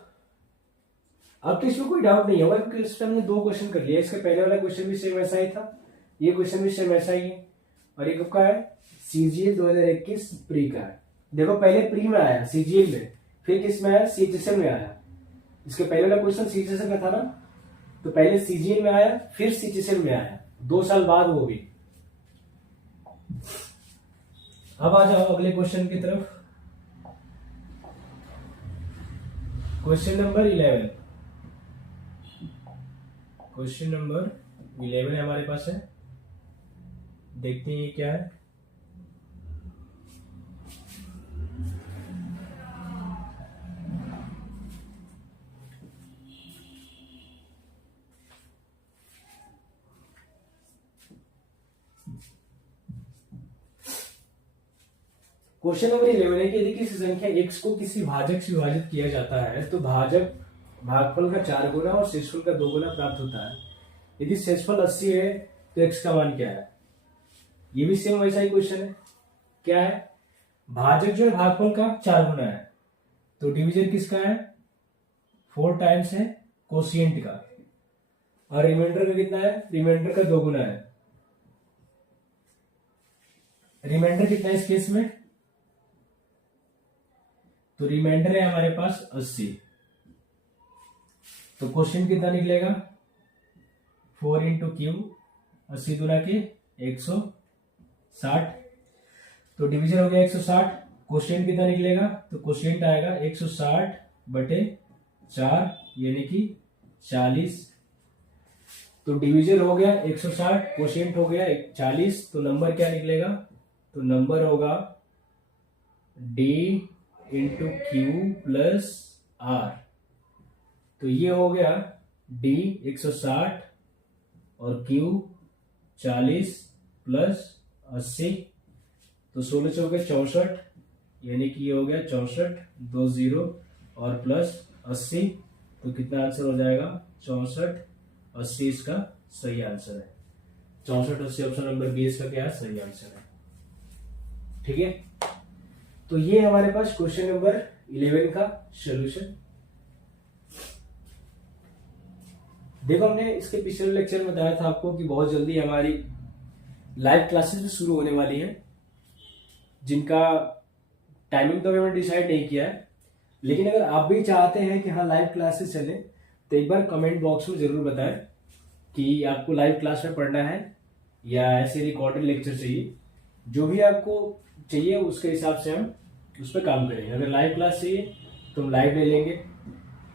अब तो इसमें कोई डाउट नहीं होगा क्योंकि इस हमने 2 क्वेश्चन कर लिया। इसके पहले वाला क्वेश्चन भी सेम ऐसा ही था, ये क्वेश्चन भी सेम ऐसा ही है, और ये कब का है, सीजीएल 2021 प्री का है। देखो पहले प्री में आया सीजीएल में, फिर किस में आया, सीजीएल में आया। इसके पहले वाला क्वेश्चन सीजीएल का था ना, तो पहले सीजीएल में आया फिर सीजीएल में आया, 2 साल बाद वो भी। अब आ जाओ अगले क्वेश्चन की तरफ। क्वेश्चन नंबर 11, क्वेश्चन नंबर 11 हमारे पास है, देखते हैं ये क्या है। क्वेश्चन नंबर 11 है कि यदि किसी संख्या x को किसी भाजक से विभाजित किया जाता है तो भाजक भागफल का 4 गुना और शेषफल का 2 गुना प्राप्त होता है। यदि शेषफल 80 है तो x का मान क्या है। ये भी सेम वैसा ही क्वेश्चन है, क्या है, भाजक जो है भागफल का 4 गुना है, तो डिवीजन किसका है, 4 टाइम्स है कोशिएंट का, और रिमाइंडर का कितना है, रिमाइंडर का 2 गुना है। रिमाइंडर कितना है इस केस में, तो रिमाइंडर है हमारे पास 80, तो क्वेश्चन कितना निकलेगा 4 इंटू क्यू, 80 गुना के 160, तो डिवीजन हो गया 160। क्वेश्चन कितना निकलेगा, तो क्वेश्चन आएगा 160 बटे 4 यानी कि 40, तो डिवीजन हो गया 160, क्वेश्चन हो गया 40, तो नंबर क्या निकलेगा, तो नंबर होगा D into Q plus R. तो ये हो गया डी 160 और क्यू 40 प्लस 80, तो 16 चौके 64 यानी कि ये हो गया 64, 2 0 और प्लस 80, तो कितना आंसर हो जाएगा 64 80 इसका सही आंसर है। 64 80 ऑप्शन नंबर बी इसका क्या है, सही आंसर है। ठीक है, तो ये हमारे पास क्वेश्चन नंबर 11 का सॉल्यूशन। देखो हमने इसके पिछले लेक्चर में बताया था आपको कि बहुत जल्दी हमारी लाइव क्लासेस भी शुरू होने वाली है, जिनका टाइमिंग तो हमने डिसाइड नहीं किया है, लेकिन अगर आप भी चाहते हैं कि हाँ लाइव क्लासेस चले तो एक बार कमेंट बॉक्स में जरूर बताएं कि आपको लाइव क्लास में पढ़ना है या ऐसे रिकॉर्डेड लेक्चर चाहिए। जो भी आपको चाहिए उसके हिसाब से हम उस पर काम करेंगे। अगर लाइव क्लास चाहिए तो हम लाइव ले लेंगे,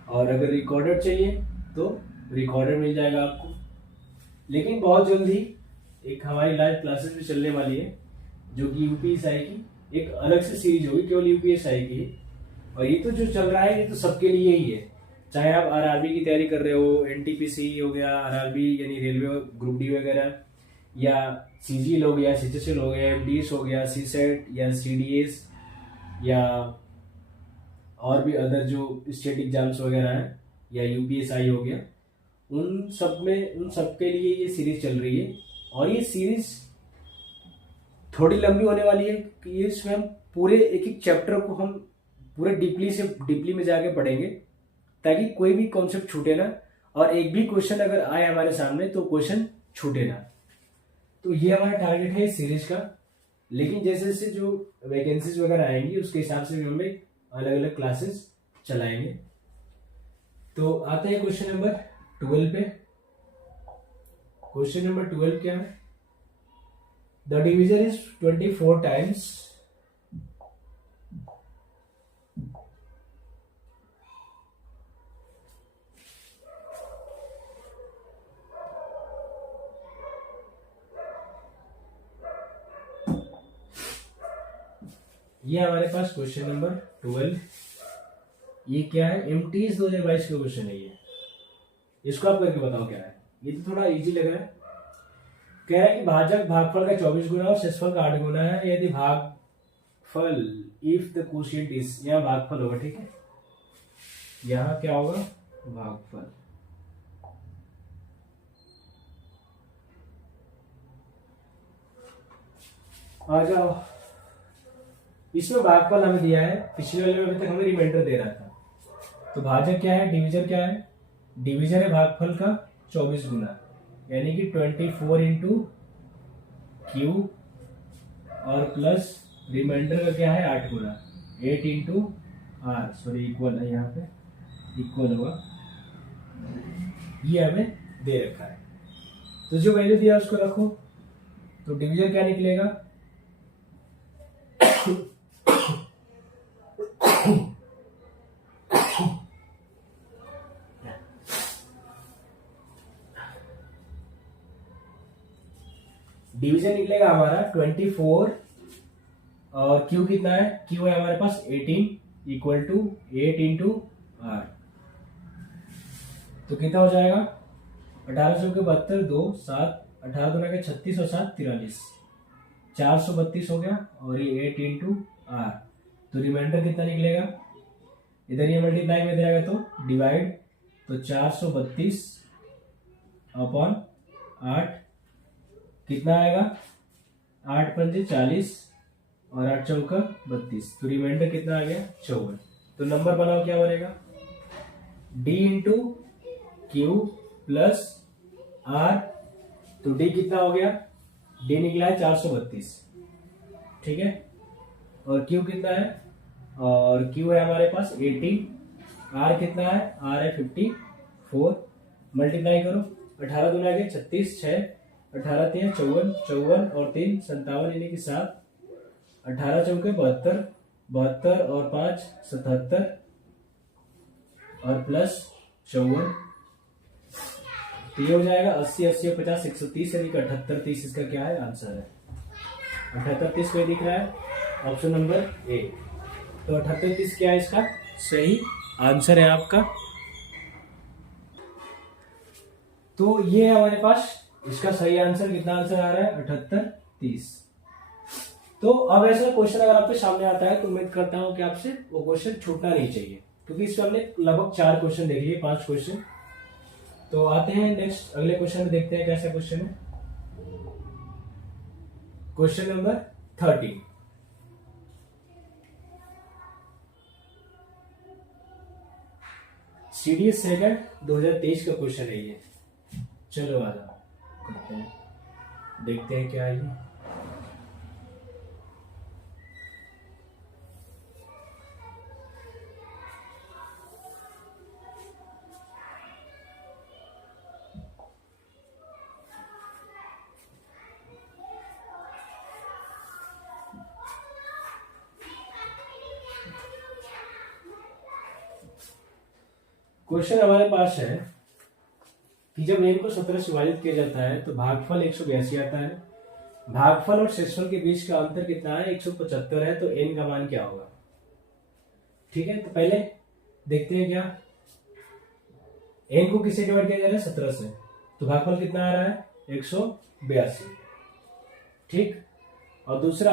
और अगर रिकॉर्डेड चाहिए तो रिकॉर्डेड मिल जाएगा आपको। लेकिन बहुत जल्दी एक हमारी लाइव क्लासेस भी चलने वाली है जो कि यूपीएसआई की एक अलग से सीरीज होगी, केवल यूपीएसआई की। और ये तो जो चल रहा है ये तो सबके लिए ही है, चाहे आप आरआरबी की तैयारी कर रहे हो, एनटीपीसी हो गया, आरआरबी यानी रेलवे ग्रुप डी वगैरह, या सीजीएल हो गया, सीएचएसएल हो गया, एमडीएस हो गया, सीसेट या सीडीएस, या और भी अदर जो स्टेट एग्जाम्स वगैरह हैं, या यूपीएसआई हो गया, उन सब के लिए ये सीरीज चल रही है। और ये सीरीज थोड़ी लंबी होने वाली है कि इसमें हम पूरे एक एक चैप्टर को हम पूरे डीपली में जाके पढ़ेंगे, ताकि कोई भी कॉन्सेप्ट छूटे ना, और एक भी क्वेश्चन अगर आए हमारे सामने तो क्वेश्चन छूटे ना। तो ये हमारा टारगेट है इस सीरीज का। लेकिन जैसे जैसे जो वैकेंसीज वगैरह आएंगी उसके हिसाब से भी हम अलग अलग क्लासेस चलाएंगे। तो आते हैं क्वेश्चन नंबर 12 पे। क्वेश्चन नंबर 12 क्या है? द डिवीजन इज 24 टाइम्स ये हमारे पास क्वेश्चन नंबर 12। ये क्या है? एमटीएस 2022 का क्वेश्चन है ये। इसको आप करके बताओ क्या है। ये तो थोड़ा इजी लग रहा है। कह रहा है कि भाजक भागफल का 24 गुना और शेषफल का 8 गुना है यदि भागफल इफ द कोशिएंट इज, यहाँ भागफल होगा, ठीक है, यहाँ क्या होगा? भागफल। आ जाओ, इसमें भागफल हमें दिया है, पिछले वाले में अभी तक हमें रिमाइंडर दे रहा था। तो भाजक क्या है? डिवीजन क्या है? डिवीजन है भागफल का 24 गुना, यानी कि 24 इंटू क्यू और प्लस रिमाइंडर का क्या है? 8 गुना, 8 इंटू आर, सॉरी इक्वल है, यहाँ पे इक्वल होगा, ये हमें दे रखा है। तो जो वैल्यू दिया उसको रखो। तो डिवीजन क्या निकलेगा? डिवीजन निकलेगा हमारा 24 और क्यू कितना है? क्यू है हमारे पास 18 इक्वल टू 8 इंटू आर। तो कितना हो जाएगा? 1872 2 7 18 दुना के 36 और 7 43, 432 हो गया, और ये 8 इंटू आर। तो रिमाइंडर कितना निकलेगा? इधर ये मल्टीप्लाई में जाएगा तो डिवाइड, तो 432 अपॉन 8 कितना आएगा? 8 पंजे 40 और 8 चौका 32, तो रिमाइंडर कितना आ गया? 54। तो नंबर बनाओ, क्या बनेगा? D into Q plus R. तो डी कितना हो गया? डी निकला है 432, ठीक है, और क्यू कितना है? और क्यू है हमारे पास 80, आर कितना है? आर है 54। मल्टीप्लाई करो, 18 दुना के 36, 6 18 3 54, 54 और 3 57, यानी कि 7, 18 चौके 72, 72 और 5 77 और प्लस 54, तो ये हो जाएगा 80 80 और 50 130, यानी कि 78 30 इसका क्या है? आंसर है 78 30। कोई दिख रहा है? Option number A. तो 78 30 क्या है इसका सही आंसर है आपका। तो ये है हमारे पास इसका सही आंसर। कितना आंसर आ रहा है? 78 30। तो अब ऐसा क्वेश्चन अगर आपके सामने आता है तो उम्मीद करता हूं कि आपसे वो क्वेश्चन छूटना नहीं चाहिए, क्योंकि इसमें हमने लगभग 4 क्वेश्चन देख लिए, 5 क्वेश्चन। तो आते हैं नेक्स्ट अगले क्वेश्चन में, देखते हैं कैसा क्वेश्चन है। Question number 13। सीडीएस सेकंड 2023 का क्वेश्चन है ये। चलो आ जाओ, करते हैं, देखते हैं क्या है ये। क्वेश्चन हमारे पास है कि जब n को 17 से विभाजित किया जाता है तो भागफल 182 आता है। भागफल और शेषफल के बीच का अंतर कितना है? 175 है। तो n का मान क्या होगा? ठीक है, तो पहले देखते हैं क्या। n को किससे डिवाइड किया जा रहा है? 17 से। तो भागफल कितना आ रहा है? 182, ठीक। और दूसरा,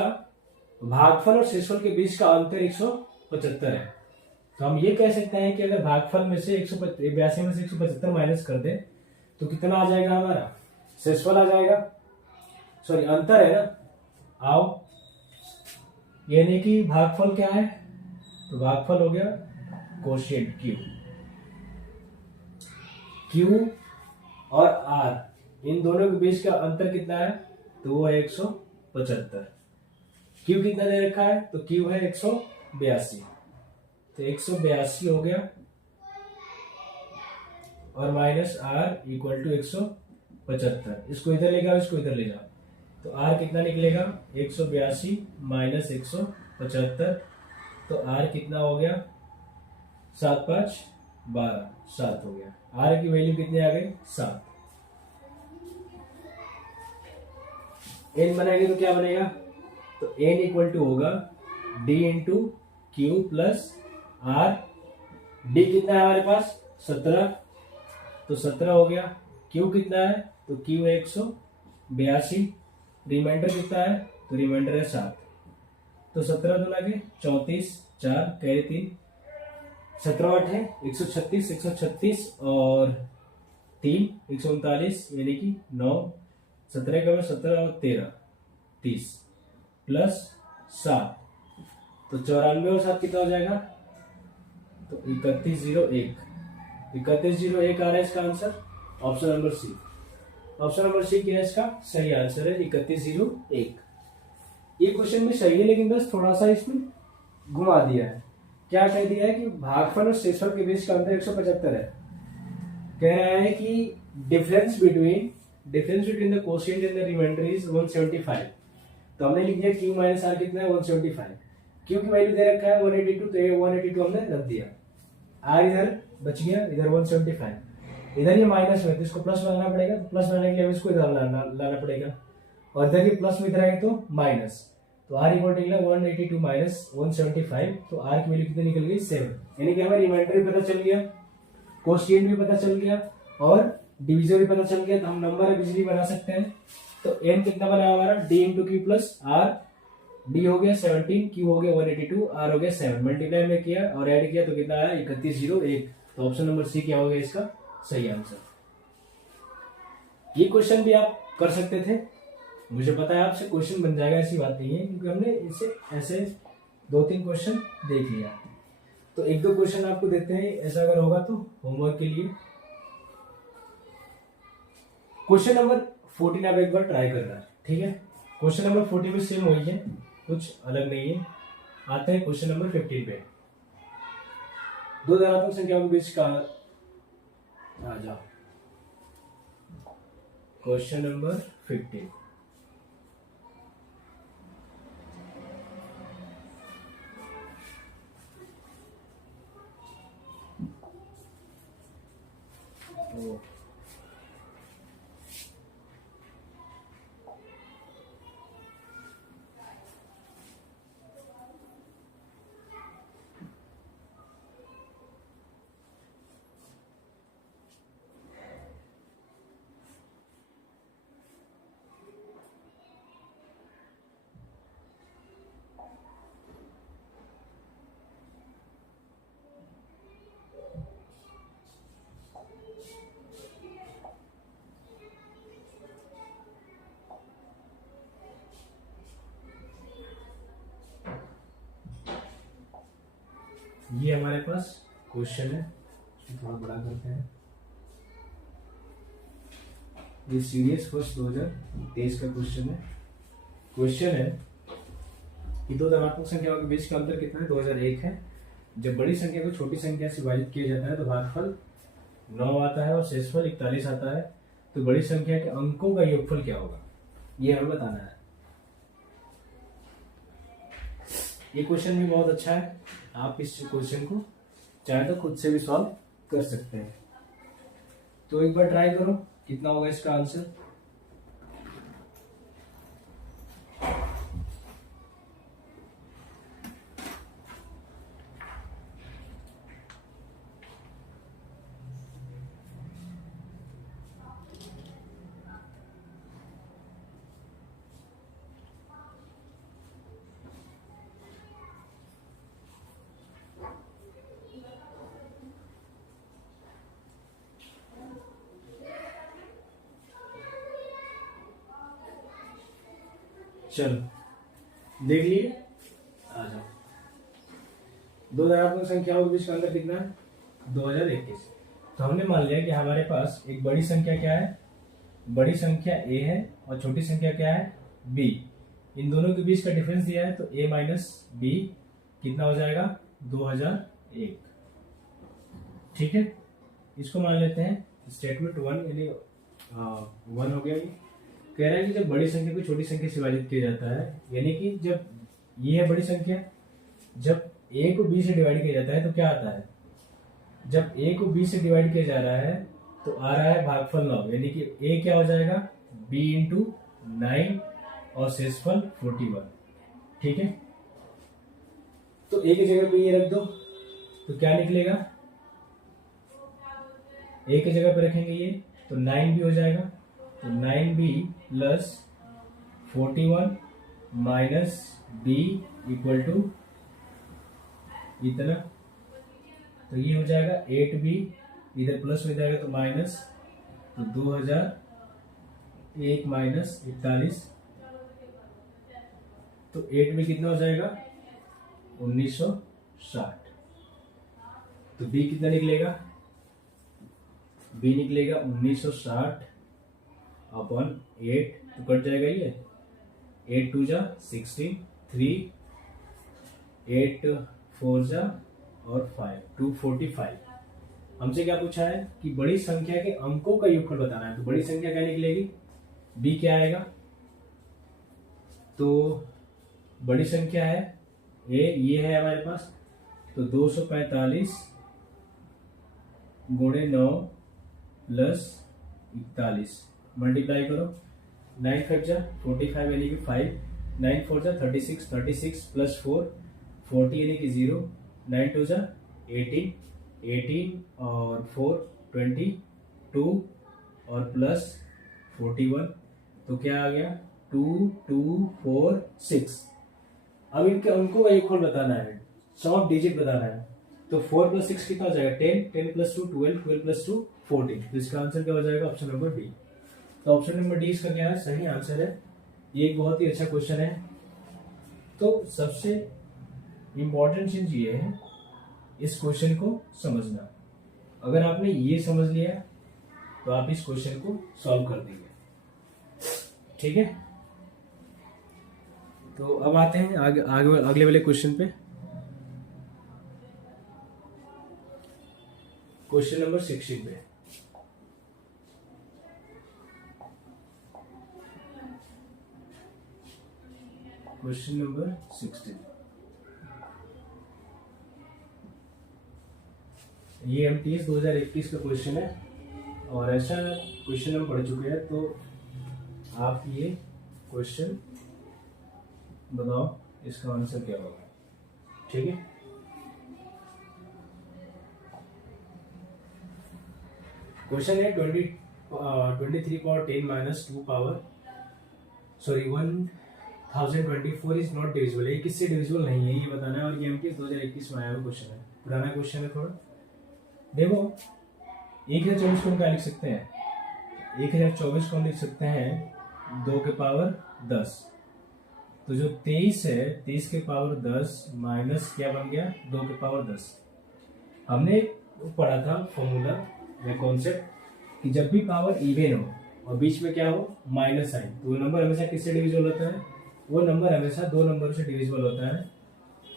भागफल और शेषफल के बीच का अंतर 175 है। तो हम ये कह सकते हैं कि अगर भागफल में से 182 में से 175 माइनस कर दे तो कितना आ जाएगा हमारा? शेषफल आ जाएगा, सॉरी अंतर है ना। आओ, यानी कि भागफल क्या है? तो भागफल हो गया कोशिएंट क्यू। क्यू और आर इन दोनों के बीच का अंतर कितना है? तो वो है 175। क्यू कितना दे रखा है, तो क्यू है 182, तो 182 हो गया, और माइनस आर इक्वल टू 175। इसको इधर ले जाओ, इसको इधर ले जाओ, तो आर कितना निकलेगा 182 माइनस 175, तो आर कितना हो गया 7 5 12, 7 हो गया। आर की वैल्यू कितनी आ गई 7। एन बनाएंगे तो क्या बनेगा, तो एन इक्वल टू होगा D into Q plus R. D कितना है हमारे पास 17, तो 17 हो गया। क्यू कितना है, तो क्यू है 182, रिमाइंडर कितना है, तो रिमाइंडर है 7, तो 17 दूना के 34, 4 कैरी 3, 17 8 है 136, 136 और 3 139, यानी कि 9, 17 का 17 और 13 30 प्लस 7, तो 94 और 7 कितना हो जाएगा, तो 3101, 3101 आ रहा है इसका आंसर, option number C. Option number C क्या है इसका सही आंसर है 3101। ये क्वेश्चन भी सही है, लेकिन बस थोड़ा सा इसमें घुमा दिया है। क्या कह दिया है कि भागफल और शेषफल के बीच का अंतर 175 है। कह रहा है कि difference between the quotient and the remainder is 175। तो हमने लिख दिया क्यू माइनस आर कितना है 175। क्यू की वैल्यू दे रखा है 182, तो ये 182 हमने रख दिया। आर इधर बच गया, इधर 175, इधर ये माइनस में, तो इसको प्लस में लाना पड़ेगा, तो प्लस लाने के लिए हमें इसको इधर लाना पड़ेगा, और इधर ये प्लस में इधर आएगा तो माइनस, तो आर इक्वल टू 182 माइनस 175, तो आर की वैल्यू कितनी निकल गई 7, यानी कि हमें रिमाइंडर भी पता चल गया, कोशिएंट भी पता चल गया और डिवीजर भी पता चल गया, तो हम नंबर इजीली बना सकते हैं। तो एन कितना बना हमारा D into Q plus R, D हो गया 17, क्यू हो गया 182, आर हो गया 7, मल्टीप्लाई में किया और ऐड किया तो कितना आया 3101। तो ऑप्शन नंबर सी क्या हो गया इसका सही आंसर। ये क्वेश्चन भी आप कर सकते थे, मुझे पता है आपसे क्वेश्चन बन जाएगा, ऐसी बात नहीं है, क्योंकि हमने इसे ऐसे 2-3 क्वेश्चन देख लिया। तो 1-2 क्वेश्चन आपको देते हैं, ऐसा अगर होगा तो होमवर्क के लिए। क्वेश्चन नंबर 14 आप एक बार ट्राई करना, ठीक है। क्वेश्चन नंबर 14 में सेम वही है, कुछ अलग नहीं है। आते हैं क्वेश्चन नंबर 15 पे। दो धनात्मक संख्याओं के बीच का आ जाओ। Question number 15। ये हमारे पास क्वेश्चन है, थोड़ा बड़ा करते हैं। ये सीरियस फर्स्ट 2023 का क्वेश्चन है। क्वेश्चन है कि दो धनात्मक संख्याओं के बीच का अंतर कितना है 2001 है। जब बड़ी संख्या को छोटी संख्या से विभाजित किया जाता है तो भागफल 9 आता है और शेषफल 41 आता है। तो बड़ी संख्या के अंकों का योगफल क्या होगा, ये हमें बताना है। ये क्वेश्चन भी बहुत अच्छा है, आप इस क्वेश्चन को चाहे तो खुद से भी सॉल्व कर सकते हैं। तो एक बार ट्राई करो, कितना होगा इसका आंसर। चलो देख लिए, आ जाओ। दो धनात्मक संख्याओं के बीच का अंतर कितना है 2021। तो हमने मान लिया कि हमारे पास एक बड़ी संख्या क्या है, बड़ी संख्या a है और छोटी संख्या क्या है b। इन दोनों के बीच का डिफरेंस दिया है, तो a माइनस बी कितना हो जाएगा 2001। ठीक है, इसको मान लेते हैं स्टेटमेंट 1, यानी 1 हो गया। ये कह रहा है कि जब बड़ी संख्या को छोटी संख्या से विभाजित किया जाता है, यानी कि जब ये है बड़ी संख्या, जब a को b से डिवाइड किया जाता है तो क्या आता है, जब a को b से डिवाइड किया जा रहा है तो आ रहा है भागफल 9, यानी कि a क्या हो जाएगा b इंटू 9 और शेषफल 41। ठीक है, तो a की जगह पे ये रख दो तो क्या निकलेगा, a की जगह पे रखेंगे ये तो 9b हो जाएगा, तो 9b plus 41 minus b equal to इतना, तो ये हो जाएगा 8b, इधर प्लस हो जाएगा तो माइनस, तो 2001 माइनस 41, तो 8b कितना हो जाएगा 1960। तो b कितना निकलेगा, b निकलेगा 1960 अपॉन 8, तो कट जाएगा ये 8 2 जा 16, 3 8 4 जा और 5 245। हमसे क्या पूछा है कि बड़ी संख्या के अंकों का योगफल बताना है, तो बड़ी संख्या क्या निकलेगी, b क्या आएगा, तो बड़ी संख्या है a, ये है हमारे पास, तो 245 गुणे 9 प्लस 41 मल्टीप्लाई करो, 9 5 जा 45 यानी कि 5, 9 4 जा 36, 36 प्लस 4 40 यानी कि 0, 9 2 जा 18, 18 और 4 22 और प्लस 41, तो क्या आ गया 2 2 4 6। अब इनके अंकों का योगफल बताना है, सम ऑफ डिजिट बताना है, तो 4 प्लस 6 कितना हो जाएगा 10, 10 प्लस 2 12, 12 प्लस 2 14। तो इसका आंसर क्या हो जाएगा ऑप्शन नंबर डी। तो ऑप्शन नंबर डी इसका क्या है, सही आंसर है। ये एक बहुत ही अच्छा क्वेश्चन है। तो सबसे इंपॉर्टेंट चीज ये है इस क्वेश्चन को समझना। अगर आपने ये समझ लिया तो आप इस क्वेश्चन को सॉल्व कर देंगे। ठीक है, तो अब आते हैं अगले वाले क्वेश्चन पे। क्वेश्चन नंबर 16 पे। क्वेश्चन नंबर 16, ये MTS 2021 का क्वेश्चन है और ऐसा क्वेश्चन हम पढ़ चुके हैं, तो आप ये क्वेश्चन बताओ इसका आंसर क्या होगा। ठीक है, क्वेश्चन है 23 power 10 minus 2 power 1024 is not divisible. ये किससे डिविजिबल नहीं है ये बताना है, और ये MTS 2021 में आया हुआ क्वेश्चन है, पुराना क्वेश्चन है थोड़ा। देखो 1024 को हम क्या लिख सकते हैं, 1024 को हम लिख सकते हैं 2 के पावर 10, तो जो 23 है 23 के पावर 10 माइनस क्या बन गया 2 के पावर 10। हमने पढ़ा था फॉर्मूला या कॉन्सेप्ट कि जब भी पावर इवन हो और बीच में क्या हो माइनस साइन, तो वो नंबर हमेशा किससे डिविजिबल होता है, वो नंबर हमेशा 2 नंबर से डिविजिबल होता है।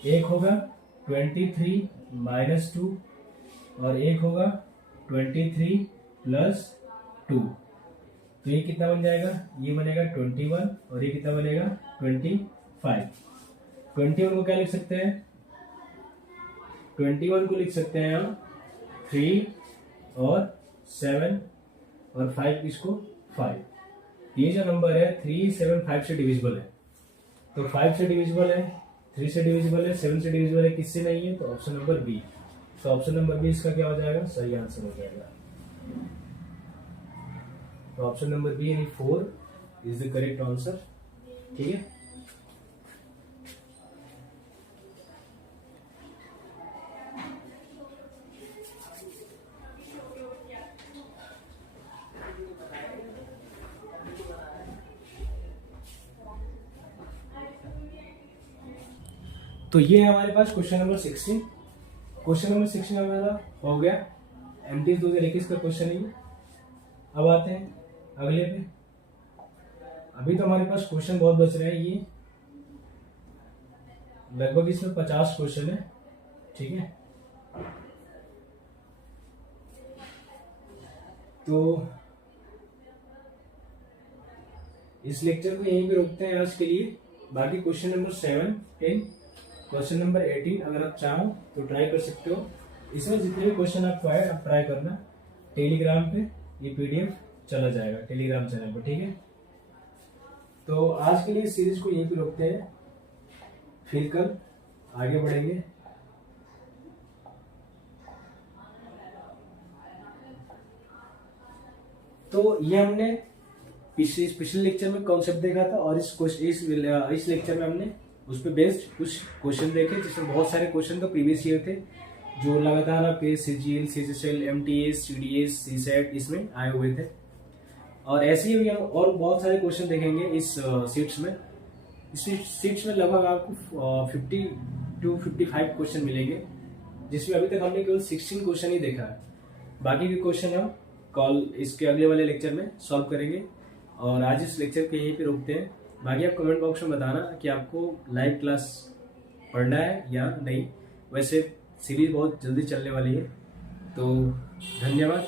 एक होगा 23 माइनस 2 और एक होगा 23 प्लस 2, तो ये कितना बन जाएगा, ये बनेगा 21 और ये कितना बनेगा 25। 21 को क्या लिख सकते हैं, 21 को लिख सकते हैं हम 3 और 7 और 5 किसको 5। ये जो नंबर है 3 7 5 से डिविजिबल है, तो 5 से डिविजिबल है, 3 से डिविजिबल है, 7 से डिविजिबल है, किससे नहीं है, तो ऑप्शन नंबर बी। तो ऑप्शन नंबर बी इसका क्या हो जाएगा, सही आंसर हो जाएगा। तो ऑप्शन नंबर बी यानी 4 इज द करेक्ट आंसर। ठीक है, तो ये है हमारे पास क्वेश्चन नंबर 16। क्वेश्चन नंबर 16 हमारा हो गया, MTS 2021 का क्वेश्चन है। अब आते हैं अगले पे। अभी तो हमारे पास क्वेश्चन बहुत बच रहे हैं, ये लगभग इसमें 50 क्वेश्चन है, ठीक है। तो इस लेक्चर को यहीं पे रोकते हैं आज के लिए। बाकी क्वेश्चन नंबर 7, 10, क्वेश्चन नंबर 18 अगर आप चाहो तो ट्राई कर सकते हो। इसमें जितने भी क्वेश्चन आपको आए आप ट्राई करना। टेलीग्राम पे ये PDF चला जाएगा टेलीग्राम चैनल पर, ठीक है। तो आज के लिए इस सीरीज को यहीं पे रोकते हैं, फिर कल आगे बढ़ेंगे। तो ये हमने पिछले लेक्चर में कॉन्सेप्ट देखा था, और इस लेक्चर में हमने उस पर बेस्ड कुछ क्वेश्चन देखे, जिसमें बहुत सारे क्वेश्चन तो प्रीवियस ईयर थे जो लगातार आपके CGL, CHSL, MTS, CDS, CSET इसमें आए हुए थे। और ऐसे ही हम और बहुत सारे क्वेश्चन देखेंगे इस सीट्स में। इस सीट्स में लगभग आपको 50 to 55 क्वेश्चन मिलेंगे, जिसमें अभी तक हमने केवल 16 क्वेश्चन ही देखा है। बाकी के क्वेश्चन हम कॉल इसके अगले वाले लेक्चर में सॉल्व करेंगे। और आज इस लेक्चर को यहीं पे रोकते हैं। बाकी आप कमेंट बॉक्स में बताना कि आपको लाइव क्लास पढ़ना है या नहीं। वैसे सीरीज बहुत जल्दी चलने वाली है। तो धन्यवाद।